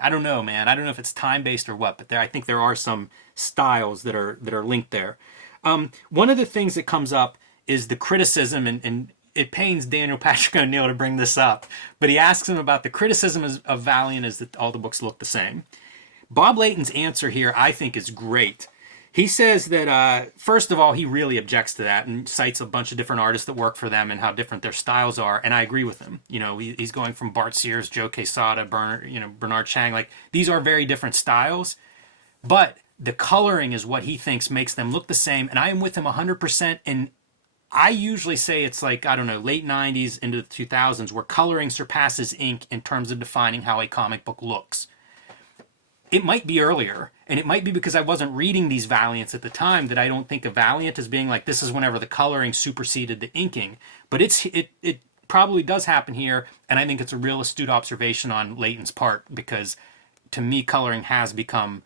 I don't know, man. I don't know if it's time based or what, but I think there are some styles that are linked there. One of the things that comes up is the criticism, and it pains Daniel Patrick O'Neill to bring this up, but he asks him about the criticism of Valiant is that all the books look the same. Bob Layton's answer here, I think, is great. He says that, first of all, he really objects to that and cites a bunch of different artists that work for them and how different their styles are, and I agree with him. You know, he's going from Bart Sears, Joe Quesada, Bernard Chang. Like, these are very different styles, but the coloring is what he thinks makes them look the same, and I am with him 100%, and I usually say it's like, I don't know, late 90s into the 2000s, where coloring surpasses ink in terms of defining how a comic book looks. It might be earlier, and it might be because I wasn't reading these Valiants at the time that I don't think of Valiant as being like, this is whenever the coloring superseded the inking. But it probably does happen here, and I think it's a real astute observation on Layton's part, because to me, coloring has become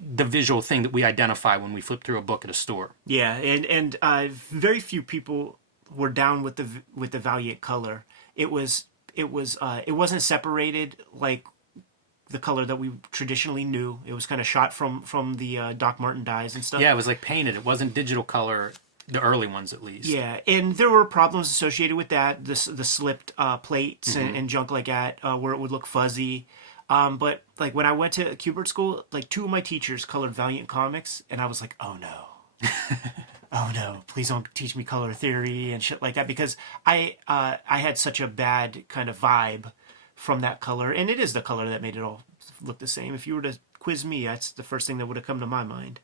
the visual thing that we identify when we flip through a book at a store. Yeah, and very few people were down with the Valiant color. It wasn't separated like the color that we traditionally knew. It was kind of shot from the Doc Martin dyes and stuff. Yeah, it was like painted. It wasn't digital color, the early ones at least. Yeah, and there were problems associated with that, the slipped plates and junk like that, where it would look fuzzy. But like when I went to Kubert school, like 2 of my teachers colored Valiant comics, and I was like, oh no. Oh no, please don't teach me color theory and shit like that, because I had such a bad kind of vibe from that color, and it is the color that made it all look the same. If you were to quiz me, that's the first thing that would have come to my mind.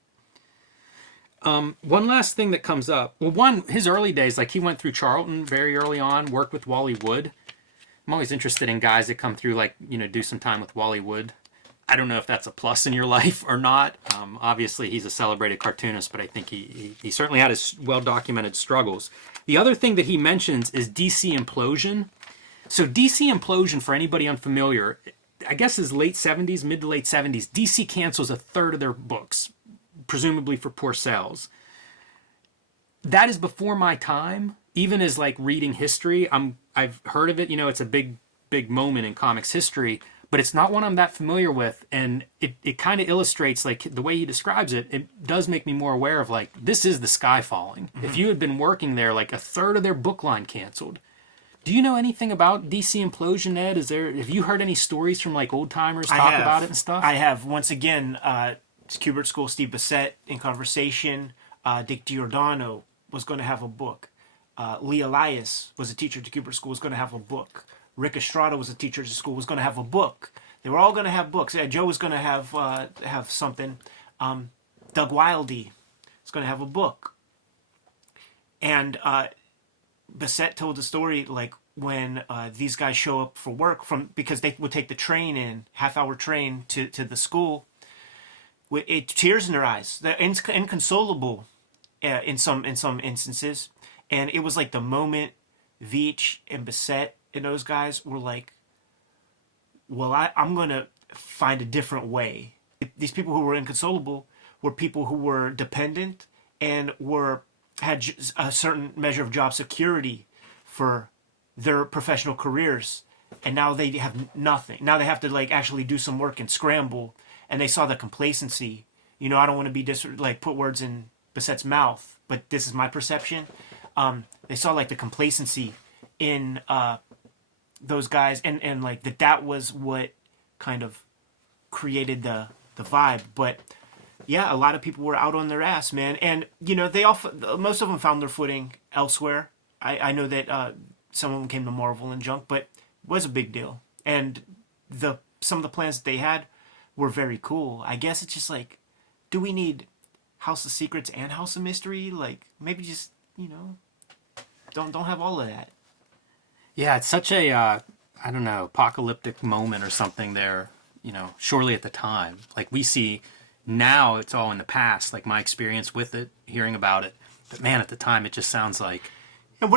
One last thing that comes up. Well, his early days, like he went through Charlton very early on, worked with Wally Wood. I'm always interested in guys that come through, like, do some time with Wally Wood. I don't know if that's a plus in your life or not. Obviously, he's a celebrated cartoonist, but I think he certainly had his well-documented struggles. The other thing that he mentions is DC Implosion. So DC Implosion, for anybody unfamiliar, I guess is late 70s, mid to late 70s. DC cancels a third of their books, presumably for poor sales. That is before my time. Even as like reading history, I've heard of it. It's a big moment in comics history. But it's not one I'm that familiar with, and it kind of illustrates, like, the way he describes it, it does make me more aware of, like, this is the sky falling. Mm-hmm. If you had been working there, like, a third of their book line canceled. Do you know anything about DC Implosion, Ed? Have you heard any stories from, like, old-timers talk about it and stuff? I have. Once again, Kubert School, Steve Bissett in conversation. Dick Giordano was going to have a book. Lee Elias was a teacher to Kubert School, was going to have a book. Rick Estrada was a teacher at the school, was going to have a book. They were all going to have books. Joe was going to have something. Doug Wildey was going to have a book. And Bissett told the story, like, when these guys show up for work because they would take the train in, half-hour train to the school, with tears in their eyes. They're inconsolable in some instances. And it was like the moment Veitch and Bissett and those guys were like, well, I'm going to find a different way. These people who were inconsolable were people who were dependent and had a certain measure of job security for their professional careers. And now they have nothing. Now they have to, like, actually do some work and scramble. And they saw the complacency. I don't want to be put words in Bissett's mouth, but this is my perception. They saw, like, the complacency in those guys, and like that was what kind of created the vibe. But yeah, a lot of people were out on their ass, man, and most of them found their footing elsewhere. I know that some of them came to Marvel and junk, but it was a big deal, and some of the plans that they had were very cool. I guess it's just like, do we need House of Secrets and House of Mystery? Like, maybe just don't have all of that. Yeah, it's such a, I don't know, apocalyptic moment or something there, surely at the time. Like, we see now it's all in the past, like my experience with it, hearing about it. But man, at the time, it just sounds like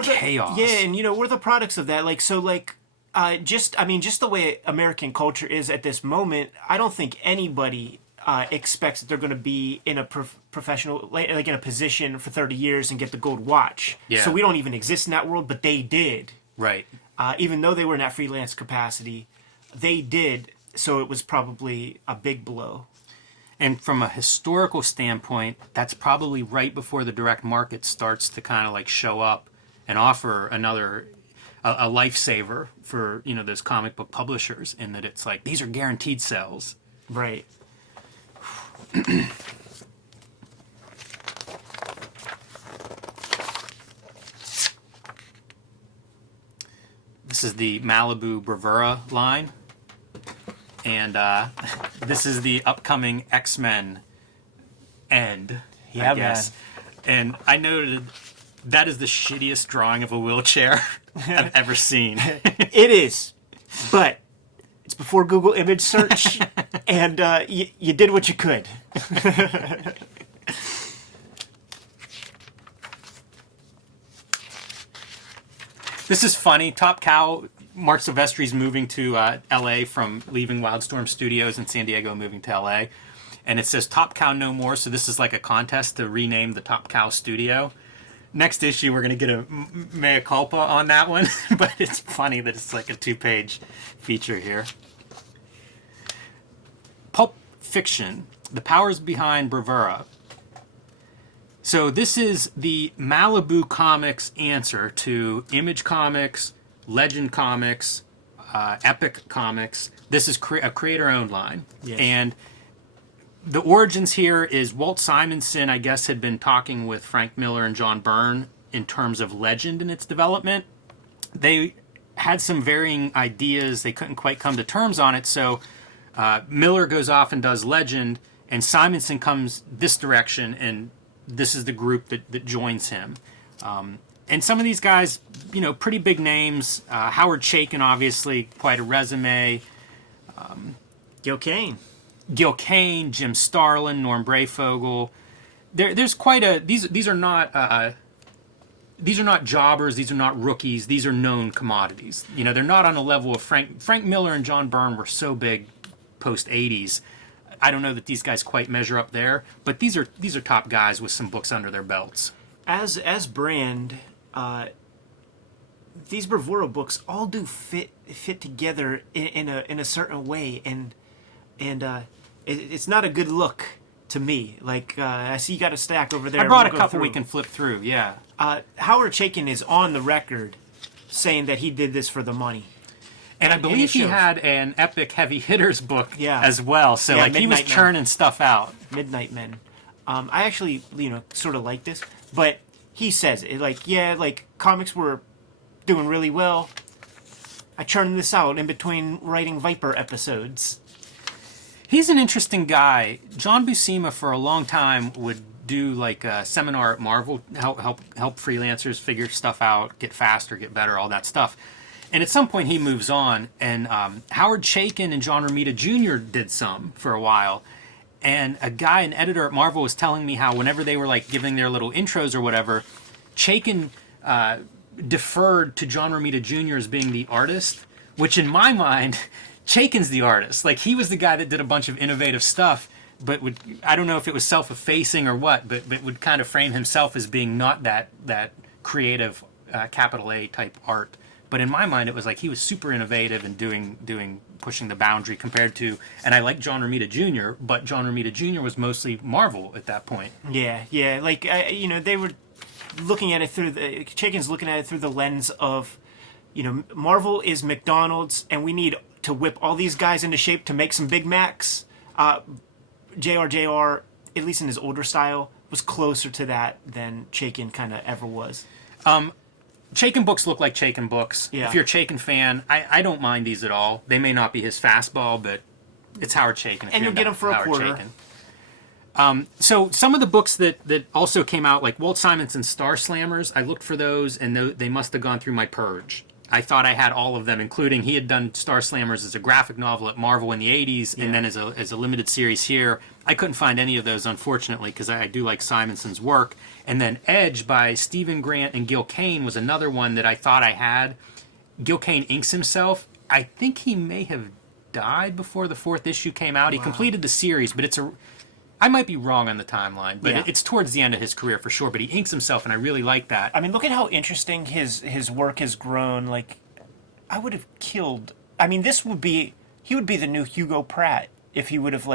chaos. And we're the products of that. Like, so, like, just the way American culture is at this moment, I don't think anybody expects that they're going to be in a professional, like in a position for 30 years and get the gold watch. Yeah. So we don't even exist in that world, but they did. Right. Even though they were in that freelance capacity, they did. So it was probably a big blow. And from a historical standpoint, that's probably right before the direct market starts to kind of like show up and offer a lifesaver for, those comic book publishers, in that it's like, these are guaranteed sales. Right. This is the Malibu Bravura line, and this is the upcoming X-Men end, I guess. Man. And I noted that is the shittiest drawing of a wheelchair I've ever seen. It is, but it's before Google image search, and you did what you could. This is funny. Top Cow, Mark Silvestri's moving to L.A. from leaving Wildstorm Studios in San Diego, moving to L.A. And it says Top Cow no more, so this is like a contest to rename the Top Cow studio. Next issue, we're going to get a mea culpa on that one, but it's funny that it's like a 2-page feature here. fiction, the powers behind Bravura. So this is the Malibu Comics answer to Image Comics, Legend Comics, Epic Comics. This is a creator-owned line. Yes. And the origins here is Walt Simonson, I guess, had been talking with Frank Miller and John Byrne in terms of Legend and its development. They had some varying ideas. They couldn't quite come to terms on it, so Miller goes off and does Legend, and Simonson comes this direction, and this is the group that joins him. And some of these guys, pretty big names. Howard Chaykin, obviously, quite a resume. Gil Kane, Jim Starlin, Norm Brayfogle. There's quite a these are not jobbers. These are not rookies. These are known commodities. They're not on the level of Frank Miller and John Byrne were so big post '80s. I don't know that these guys quite measure up there, but these are top guys with some books under their belts. As brand, these Bravura books all do fit together in a certain way, and it's not a good look to me. Like I see you got a stack over there. I brought a couple we can flip through. Yeah. Howard Chaykin is on the record saying that he did this for the money. And I believe he had an Epic Heavy Hitters book as well. So he was churning stuff out. Midnight Men. I actually, sort of like this, but he says it comics were doing really well. I churned this out in between writing Viper episodes. He's an interesting guy. John Buscema for a long time would do a seminar at Marvel, help freelancers figure stuff out, get faster, get better, all that stuff. And at some point he moves on, and Howard Chaykin and John Romita Jr. did some for a while. And an editor at Marvel was telling me how whenever they were giving their little intros or whatever, Chaykin deferred to John Romita Jr. as being the artist, which in my mind, Chaykin's the artist. He was the guy that did a bunch of innovative stuff, but I don't know if it was self-effacing or what, but would kind of frame himself as being not that creative capital A type art. But in my mind, it was he was super innovative and pushing the boundary compared to, and I like John Romita Jr., but John Romita Jr. was mostly Marvel at that point. Yeah. They were looking at it Chaykin's looking at it through the lens of, Marvel is McDonald's, and we need to whip all these guys into shape to make some Big Macs. JR, at least in his older style, was closer to that than Chaykin kind of ever was. Chaykin books look like Chaykin books. Yeah. If you're a Chaykin fan, I don't mind these at all. They may not be his fastball, but it's Howard Chaykin. And you'll get them for a quarter. So some of the books that also came out, like Walt Simonson's Star Slammers, I looked for those, and they must have gone through my purge. I thought I had all of them, including he had done Star Slammers as a graphic novel at Marvel in the 80s, and then as a limited series here. I couldn't find any of those, unfortunately, because I do like Simonson's work. And then Edge by Stephen Grant and Gil Kane was another one that I thought I had. Gil Kane inks himself. I think he may have died before the 4th issue came out. Wow. He completed the series, but I might be wrong on the timeline, but it's towards the end of his career for sure. But he inks himself, and I really like that. I mean, look at how interesting his work has grown. I would have killed. I mean, he would be the new Hugo Pratt if he would have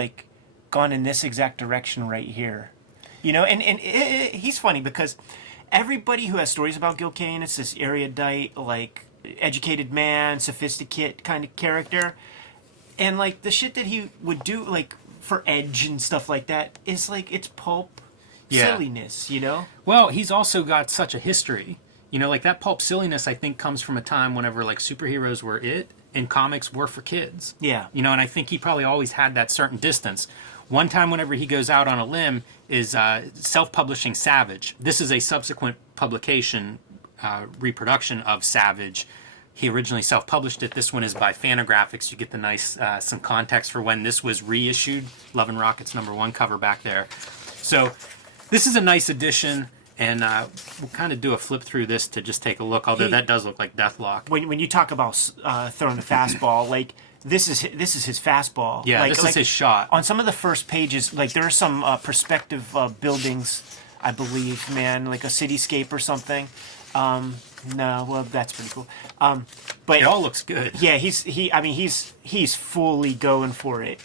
gone in this exact direction right here. He's funny because everybody who has stories about Gil Kane, it's this erudite, educated man, sophisticated kind of character, and the shit that he would do, for Edge and stuff like that is it's pulp silliness, Well, he's also got such a history. That pulp silliness, I think, comes from a time whenever superheroes were it and comics were for kids. Yeah. And I think he probably always had that certain distance. One time whenever he goes out on a limb is self-publishing Savage. This is a subsequent publication, reproduction of Savage. He originally self-published it. This one is by Fantagraphics. You get the nice, some context for when this was reissued. Love and Rockets #1 cover back there. So this is a nice addition, and we'll kind of do a flip through this to just take a look, although that does look like Deathlock. When you talk about throwing the fastball, this is his fastball. Yeah, this is his shot. On some of the first pages, there are some perspective buildings, I believe, man, like a cityscape or something. No, well, that's pretty cool. But it all looks good. Yeah, he's fully going for it.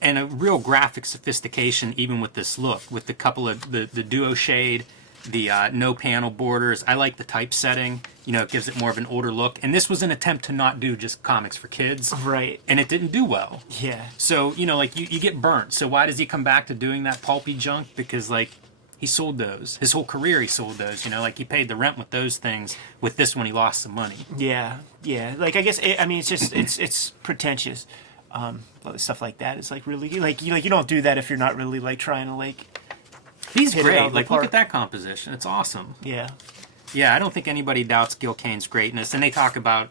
and a real graphic sophistication even with this look, with the couple of the duo shade, the no panel borders. I like the typesetting. You know, it gives it more of an older look. And this was an attempt to not do just comics for kids. Right. And it didn't do well. Yeah. So, you know, like, you get burnt. So why does he come back to doing that pulpy junk? Because, like, he sold those. His whole career he sold those, you know? Like, he paid the rent with those things. With this one, he lost some money. Yeah, yeah. Like, I guess, it's just, it's pretentious. Stuff like that is, like, really, like, you don't do that if you're not really, like, trying to, like... He's great. Like, look at that composition. It's awesome. Yeah. Yeah, I don't think anybody doubts Gil Kane's greatness. And they talk about,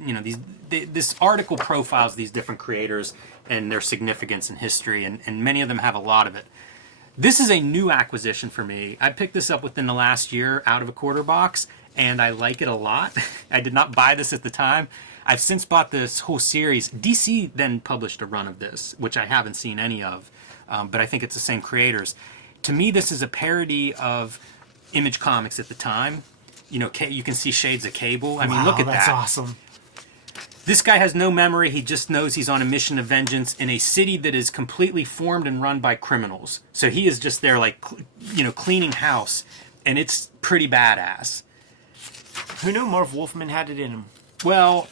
you know, this article profiles these different creators and their significance in history, and many of them have a lot of it. This is a new acquisition for me. I picked this up within the last year out of a quarter box, and I like it a lot. I did not buy this at the time. I've since bought this whole series. DC then published a run of this, which I haven't seen any of, but I think it's the same creators. To me, this is a parody of Image Comics at the time. You know, you can see shades of Cable. I mean, look at that. That's awesome. This guy has no memory. He just knows he's on a mission of vengeance in a city that is completely formed and run by criminals. So he is just there, like, you know, cleaning house, and it's pretty badass. Who knew Marv Wolfman had it in him? Well,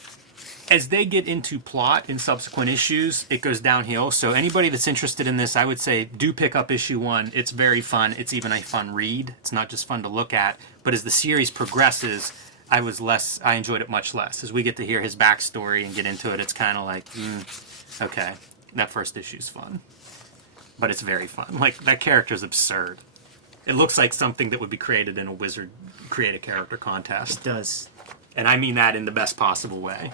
as they get into plot in subsequent issues, it goes downhill. So anybody that's interested in this, I would say do pick up issue 1. It's very fun. It's even a fun read. It's not just fun to look at. But as the series progresses, I enjoyed it much less. As we get to hear his backstory and get into it, it's kind of like, okay, that first issue's fun. But it's very fun. Like, that character's absurd. It looks like something that would be created in a Wizard Create-A-Character contest. It does. And I mean that in the best possible way.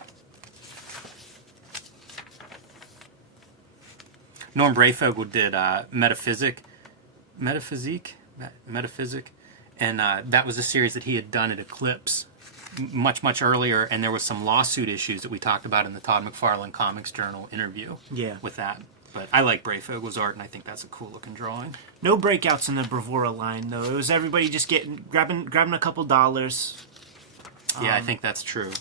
Norm Brayfogle did Metaphysic, and that was a series that he had done at Eclipse much, much earlier, and there was some lawsuit issues that we talked about in the Todd McFarlane Comics Journal interview with that. But I like Brayfogle's art, and I think that's a cool-looking drawing. No breakouts in the Bravura line, though. It was everybody just grabbing a couple dollars. Yeah, I think that's true.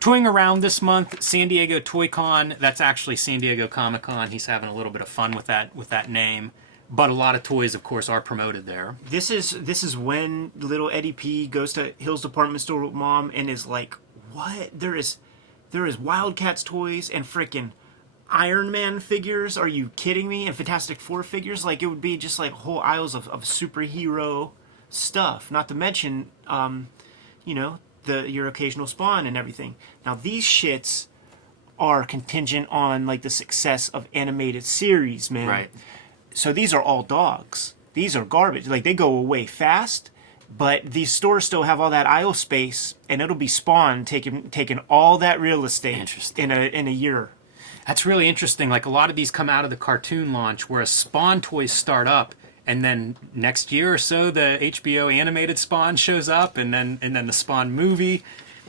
Toying around this month, San Diego Toy Con. That's actually San Diego Comic Con. He's having a little bit of fun with that name. But a lot of toys, of course, are promoted there. This is when little Eddie P goes to Hill's department store with Mom and is like, "What? There is Wildcats toys and frickin' Iron Man figures? Are you kidding me? And Fantastic Four figures? Like, it would be just like whole aisles of superhero stuff. Not to mention, your occasional Spawn and everything. Now, these shits are contingent on, like, the success of animated series, man. Right. So these are all dogs. These are garbage. Like, they go away fast, but these stores still have all that aisle space, and it'll be Spawn taking all that real estate in a year. That's really interesting. Like, a lot of these come out of the cartoon launch, whereas Spawn toys start up, and then next year or so, the HBO animated Spawn shows up, and then the Spawn movie.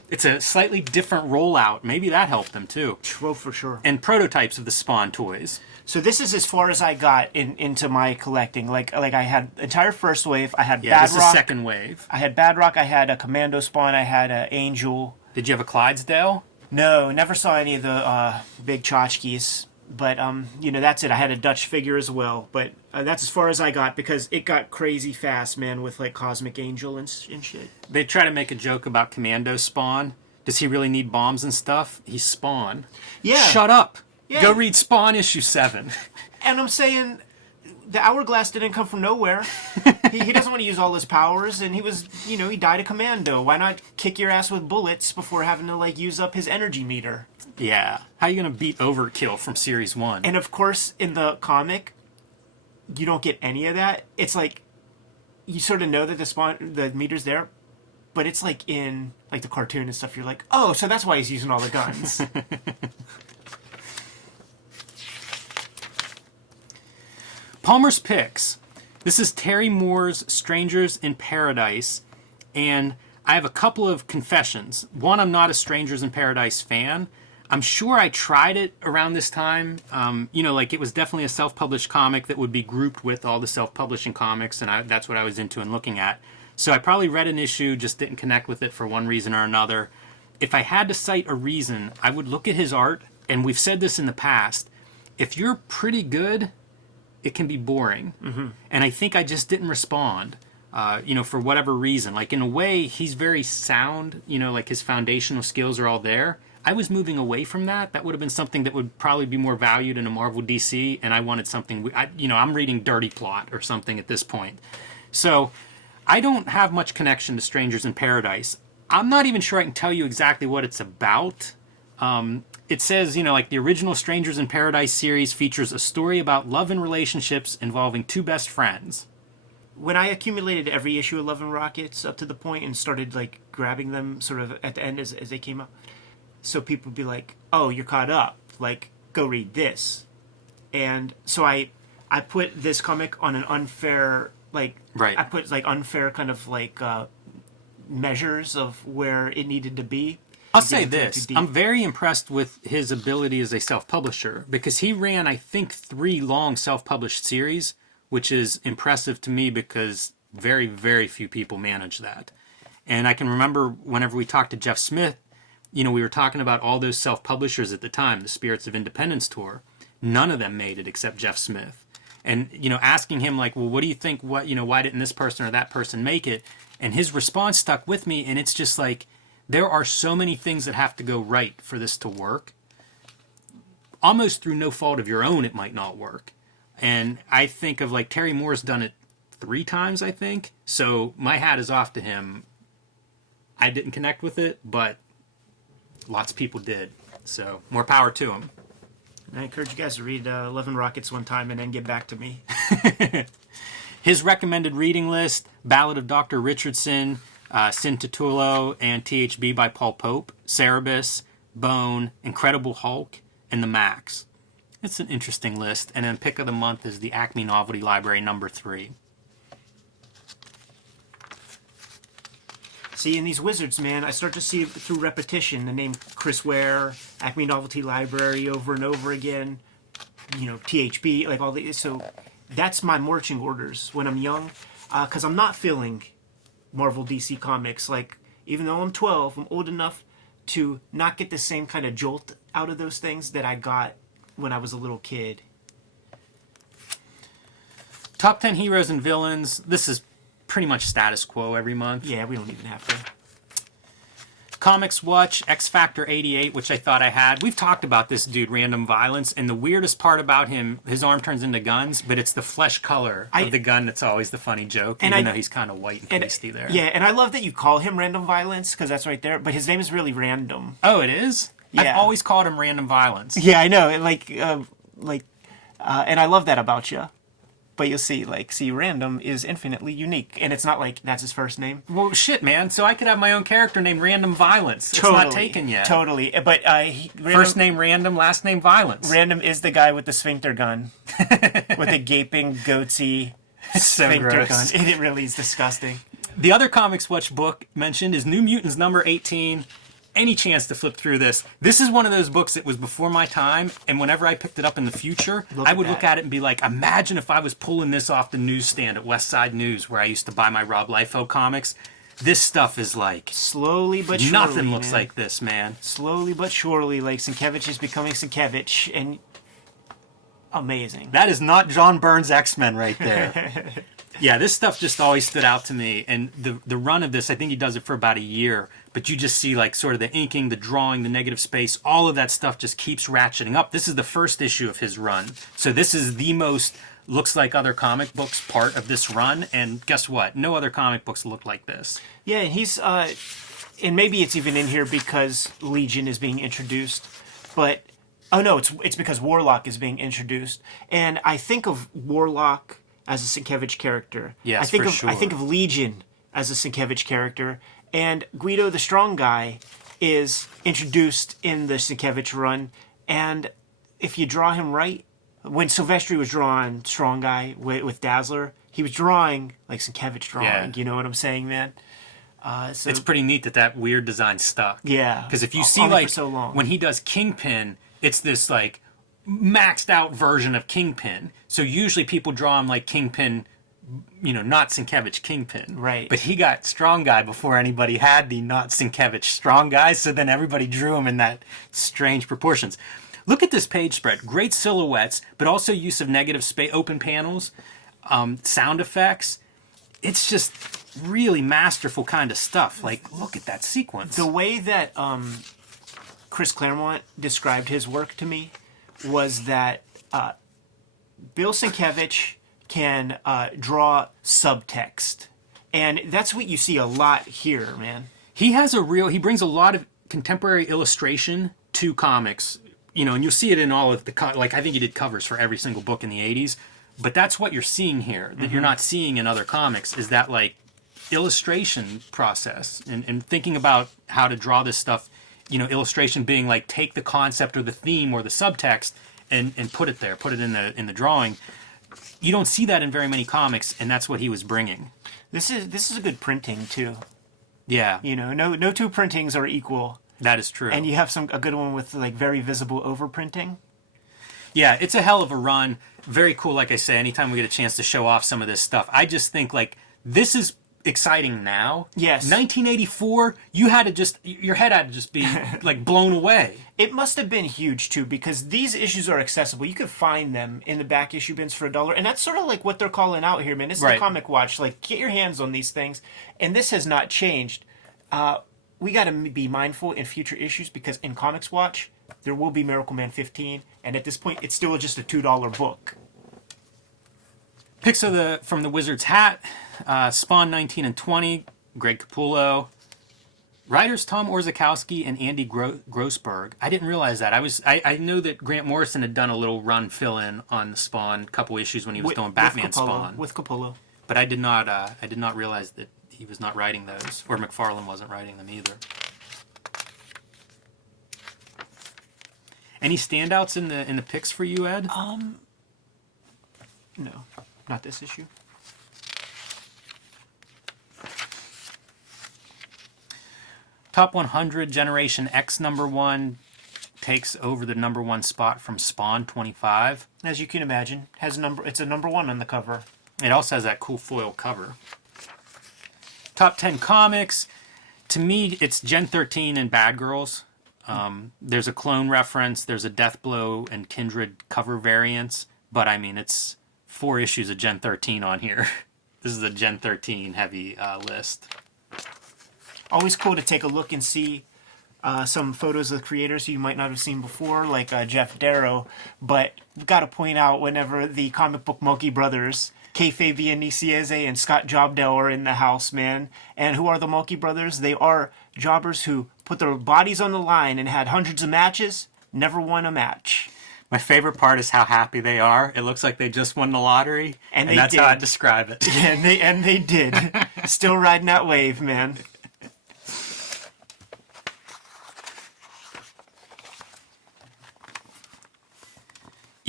It's a slightly different rollout. Maybe that helped them too. Well, for sure. And prototypes of the Spawn toys. So this is as far as I got into my collecting. Like I had entire first wave. I had This Badrock. is second wave. I had Badrock. I had a Commando Spawn. I had an Angel. Did you have a Clydesdale? No, never saw any of the big tchotchkes. But, that's it. I had a Dutch figure as well. But that's as far as I got because it got crazy fast, man, with, like, Cosmic Angel and shit. They try to make a joke about Commando Spawn. Does he really need bombs and stuff? He's Spawn. Yeah. Shut up. Yeah. Go read Spawn issue 7. And I'm saying the Hourglass didn't come from nowhere. he doesn't want to use all his powers, and he died a commando. Why not kick your ass with bullets before having to, like, use up his energy meter? Yeah. How are you going to beat Overkill from Series 1? And, of course, in the comic, you don't get any of that. It's like, you sort of know that the meter's there, but it's like in, like, the cartoon and stuff, you're like, oh, so that's why he's using all the guns. Palmer's Picks. This is Terry Moore's Strangers in Paradise, and I have a couple of confessions. One, I'm not a Strangers in Paradise fan. I'm sure I tried it around this time. It was definitely a self-published comic that would be grouped with all the self-publishing comics, and that's what I was into and looking at. So I probably read an issue, just didn't connect with it for one reason or another. If I had to cite a reason, I would look at his art and we've said this in the past, if you're pretty good, it can be boring. And I think I just didn't respond, for whatever reason. Like, in a way, he's very sound, like his foundational skills are all there. I was moving away from that. That would have been something that would probably be more valued in a Marvel DC, and I wanted something, I'm reading Dirty Plot or something at this point. So I don't have much connection to Strangers in Paradise. I'm not even sure I can tell you exactly what it's about. It says, like the original Strangers in Paradise series features a story about love and relationships involving two best friends. When I accumulated every issue of Love and Rockets up to the point and started like grabbing them sort of at the end as they came out, so people would be like, "Oh, you're caught up. Like, go read this." And so I put this comic on an unfair Right. I put like unfair kind of like measures of where it needed to be. I'll say this. I'm very impressed with his ability as a self-publisher, because he ran, I think, 3 long self-published series, which is impressive to me because very, very few people manage that. And I can remember whenever we talked to Jeff Smith, we were talking about all those self-publishers at the time, the Spirits of Independence tour. None of them made it except Jeff Smith. And, asking him like, well, what do you think, why didn't this person or that person make it? And his response stuck with me, and it's just like, there are so many things that have to go right for this to work. Almost through no fault of your own, it might not work. And I think of like Terry Moore's done it 3 times, I think. So my hat is off to him. I didn't connect with it, but lots of people did. So more power to him. I encourage you guys to read Love and Rockets one time and then get back to me. His recommended reading list: Ballad of Dr. Richardson, Sin Titulo, and THB by Paul Pope, Cerebus, Bone, Incredible Hulk, and The Max. It's an interesting list. And then pick of the month is the Acme Novelty Library number 3. See, in these wizards, man, I start to see through repetition the name Chris Ware, Acme Novelty Library over and over again, THB, like all these. So that's my marching orders when I'm young, because I'm not feeling Marvel DC Comics. Like, even though I'm 12, I'm old enough to not get the same kind of jolt out of those things that I got when I was a little kid. Top 10 heroes and villains. This is pretty much status quo every month. Yeah, we don't even have to. Comics Watch, X Factor 88, which I thought I had. We've talked about this dude, Random Violence, and the weirdest part about him, his arm turns into guns, but it's the flesh color of the gun that's always the funny joke, even though he's kind of white and pasty there. Yeah, and I love that you call him Random Violence, because that's right there, but his name is really Random. Oh, it is? Yeah. I've always called him Random Violence. Yeah, I know, and I love that about you. But you'll see, Random is infinitely unique. And it's not like that's his first name. Well, shit, man. So I could have my own character named Random Violence. It's not taken yet. Totally. But first name Random, last name Violence. Random is the guy with the sphincter gun. With the gaping, goatsy sphincter gun. It really is disgusting. The other Comics Watch book mentioned is New Mutants number 18. Any chance to flip through this. This is one of those books that was before my time, and whenever I picked it up in the future, I would look at it and be like, imagine if I was pulling this off the newsstand at West Side News, where I used to buy my Rob Liefeld comics. This stuff is like... Slowly but surely, nothing looks like this, man. Slowly but surely, like, Sienkiewicz is becoming Sienkiewicz, and... amazing. That is not John Byrne's X-Men right there. Yeah, this stuff just always stood out to me, and the run of this, I think he does it for about a year, but you just see like sort of the inking, the drawing, the negative space, all of that stuff just keeps ratcheting up. This is the first issue of his run, so this is the most looks like other comic books part of this run, and guess what? No other comic books look like this. Yeah, and he's, and maybe it's even in here because Legion is being introduced, but, oh no, it's because Warlock is being introduced, and I think of Warlock as a Sienkiewicz character. Yes, I think of Legion as a Sienkiewicz character, and Guido the Strong Guy is introduced in the Sienkiewicz run, and if you draw him right, when Silvestri was drawing Strong Guy with Dazzler, he was drawing like Sienkiewicz drawing. Yeah. You know what I'm saying, man? So it's pretty neat that weird design stuck. Yeah. Because if you see like so when he does Kingpin, it's this like maxed out version of Kingpin. So usually people draw him like Kingpin, not Sienkiewicz Kingpin. Right. But he got Strong Guy before anybody had the not Sienkiewicz Strong Guy, so then everybody drew him in that strange proportions. Look at this page spread. Great silhouettes, but also use of negative space, open panels, sound effects. It's just really masterful kind of stuff. Like, look at that sequence. The way that Chris Claremont described his work to me was that Bill Sienkiewicz can draw subtext. And that's what you see a lot here, man. He brings a lot of contemporary illustration to comics, and you'll see it in all of the, I think he did covers for every single book in the 80s, but that's what you're seeing here, that you're not seeing in other comics, is that, like, illustration process, and thinking about how to draw this stuff, illustration being, like, take the concept or the theme or the subtext and put it there, put it in the drawing. You don't see that in very many comics, and that's what he was bringing. This is a good printing, too. Yeah. No two printings are equal. That is true. And you have a good one with, like, very visible overprinting. Yeah, it's a hell of a run. Very cool, like I say, anytime we get a chance to show off some of this stuff. I just think, like, this is exciting now. Yes. 1984, your head had to just be, like, blown away. It must have been huge, too, because these issues are accessible. You could find them in the back issue bins for $1. And that's sort of like what they're calling out here, man. This is the Comic Watch. Like, get your hands on these things. And this has not changed. We got to be mindful in future issues, because in Comics Watch, there will be Miracle Man 15. And at this point, it's still just a $2 book. Pics from the Wizard's Hat. Spawn 19 and 20. Greg Capullo. Writers Tom Orzechowski and Andy Grossberg. I didn't realize that. I know that Grant Morrison had done a little run fill-in on the Spawn couple issues when he was doing Batman Spawn. With Capullo. But I did not realize that he was not writing those, or McFarlane wasn't writing them either. Any standouts in the picks for you, Ed? No, not this issue. Top 100 Generation X #1 takes over the #1 spot from Spawn 25. As you can imagine, it's a #1 on the cover. It also has that cool foil cover. Top 10 comics. To me, it's Gen 13 and Bad Girls. There's a clone reference. There's a Deathblow and Kindred cover variants. But, I mean, it's 4 issues of Gen 13 on here. This is a Gen 13 heavy list. Always cool to take a look and see some photos of the creators who you might not have seen before, like Jeff Darrow. But we've got to point out, whenever the comic book Mulkey brothers, Kayfabe and Nicieze and Scott Jobdell, are in the house, man. And who are the Mulkey brothers? They are jobbers who put their bodies on the line and had hundreds of matches, never won a match. My favorite part is how happy they are. It looks like they just won the lottery, and that's how I describe it. Yeah, and they did. Still riding that wave, man.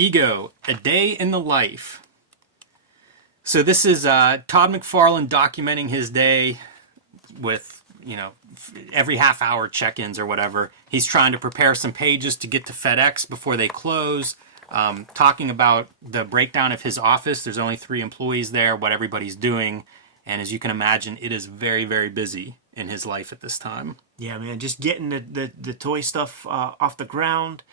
Ego, A Day in the Life. So this is Todd McFarlane documenting his day with, every half hour check-ins or whatever. He's trying to prepare some pages to get to FedEx before they close, talking about the breakdown of his office. There's only 3 employees there, what everybody's doing. And as you can imagine, it is very, very busy in his life at this time. Yeah, man, just getting the toy stuff off the ground.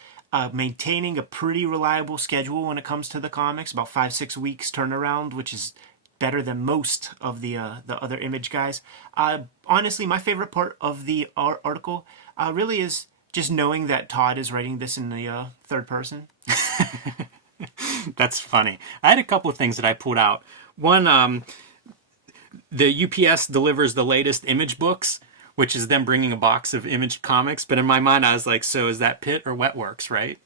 Maintaining a pretty reliable schedule when it comes to the comics, about 5-6 weeks turnaround, which is better than most of the other Image guys. Honestly, my favorite part of the article really is just knowing that Todd is writing this in the third person. That's funny. I had a couple of things that I pulled out. One, the UPS delivers the latest Image books, which is them bringing a box of Image comics. But in my mind, I was like, so is that Pitt or Wetworks, right?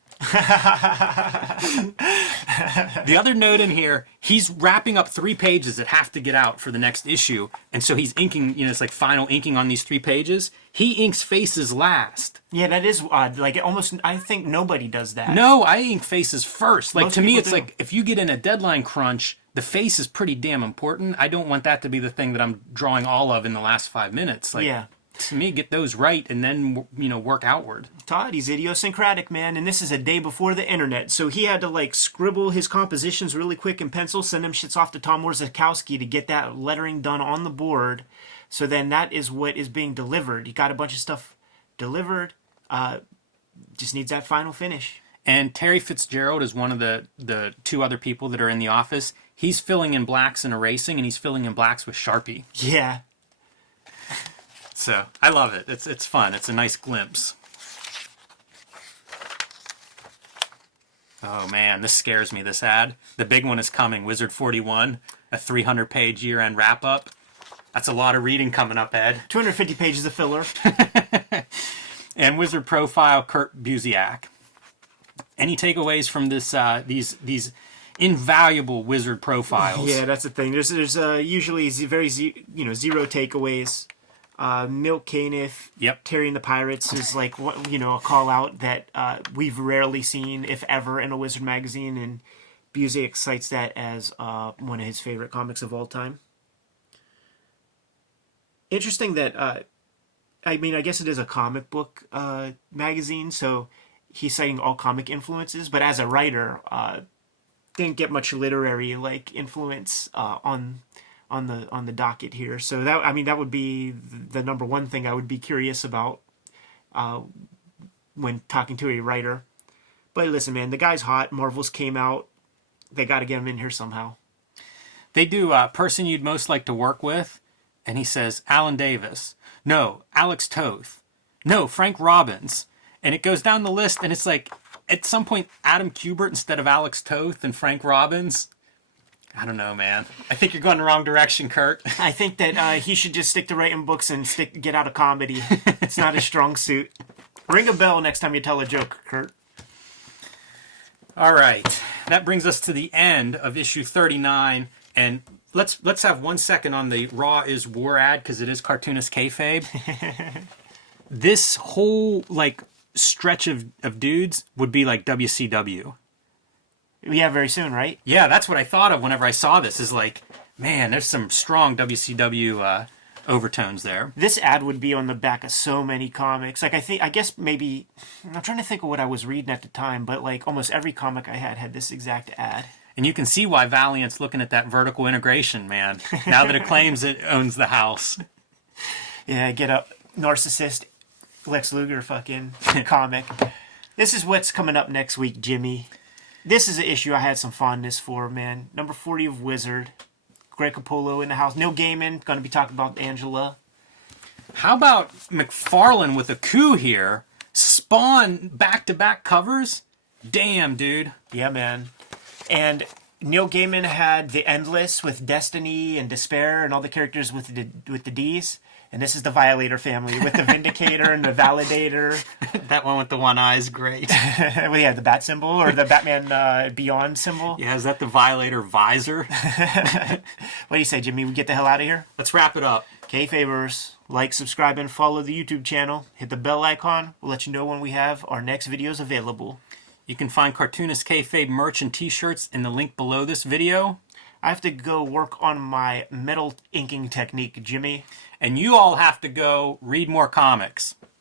The other note in here, he's wrapping up 3 pages that have to get out for the next issue. And so he's inking, it's like final inking on these 3 pages. He inks faces last. Yeah, that is odd. Like, I think nobody does that. No, I ink faces first. Like, Most to me, people it's do. like, if you get in a deadline crunch, the face is pretty damn important. I don't want that to be the thing that I'm drawing all of in the last 5 minutes. Like, yeah. To me, get those right and then, work outward. Todd, he's idiosyncratic, man, and this is a day before the internet, so he had to, like, scribble his compositions really quick in pencil, send them shits off to Tom Orzechowski to get that lettering done on the board, so then that is what is being delivered. He got a bunch of stuff delivered, just needs that final finish. And Terry Fitzgerald is one of the two other people that are in the office. He's filling in blacks and erasing, and he's filling in blacks with Sharpie. Yeah. So I love it. It's fun. It's a nice glimpse. Oh man, this scares me, this ad. The big one is coming, Wizard 41, a 300-page year-end wrap-up. That's a lot of reading coming up, Ed. 250 pages of filler. And Wizard Profile, Kurt Busiek. Any takeaways from this? These invaluable Wizard profiles? Yeah, that's the thing. There's usually zero takeaways. Milk Caniff, Yep. Terry and the Pirates is like a call out that we've rarely seen, if ever, in a Wizard magazine, and Busiek cites that as one of his favorite comics of all time. Interesting that I guess it is a comic book magazine, so he's citing all comic influences, but as a writer, didn't get much literary influence on the docket here. So that would be the number one thing I would be curious about when talking to a writer. But listen, man, the guy's hot. Marvels came out. They got to get him in here somehow. They do person you'd most like to work with, and he says Alan Davis. No, Alex Toth. No, Frank Robbins. And it goes down the list, and it's like at some point Adam Kubert instead of Alex Toth and Frank Robbins. I don't know, man. I think you're going the wrong direction, Kurt. I think that he should just stick to writing books and get out of comedy. It's not his strong suit. Ring a bell next time you tell a joke, Kurt. All right. That brings us to the end of issue 39. And let's have 1 second on the Raw is War ad, because it is Cartoonist Kayfabe. This whole stretch of dudes would be like WCW. Yeah, very soon, right? Yeah, that's what I thought of whenever I saw this. Is like, man, there's some strong WCW overtones there. This ad would be on the back of so many comics. I'm trying to think of what I was reading at the time, but almost every comic I had this exact ad. And you can see why Valiant's looking at that vertical integration, man. Now that it claims it owns the house. Yeah, get a narcissist Lex Luger fucking comic. This is what's coming up next week, Jimmy. This is an issue I had some fondness for, man. Number 40 of Wizard. Greg Capullo in the house. Neil Gaiman, going to be talking about Angela. How about McFarlane with a coup here? Spawn back-to-back covers? Damn, dude. Yeah, man. And Neil Gaiman had The Endless with Destiny and Despair and all the characters with the Ds. And this is the Violator family with the Vindicator and the Validator. That one with the one eye is great. Well, yeah, the bat symbol or the Batman Beyond symbol. Yeah, is that the Violator visor? What do you say, Jimmy? We get the hell out of here? Let's wrap it up. Kayfabers, like, subscribe, and follow the YouTube channel. Hit the bell icon. We'll let you know when we have our next videos available. You can find Cartoonist Kayfabe merch and t-shirts in the link below this video. I have to go work on my metal inking technique, Jimmy. And you all have to go read more comics.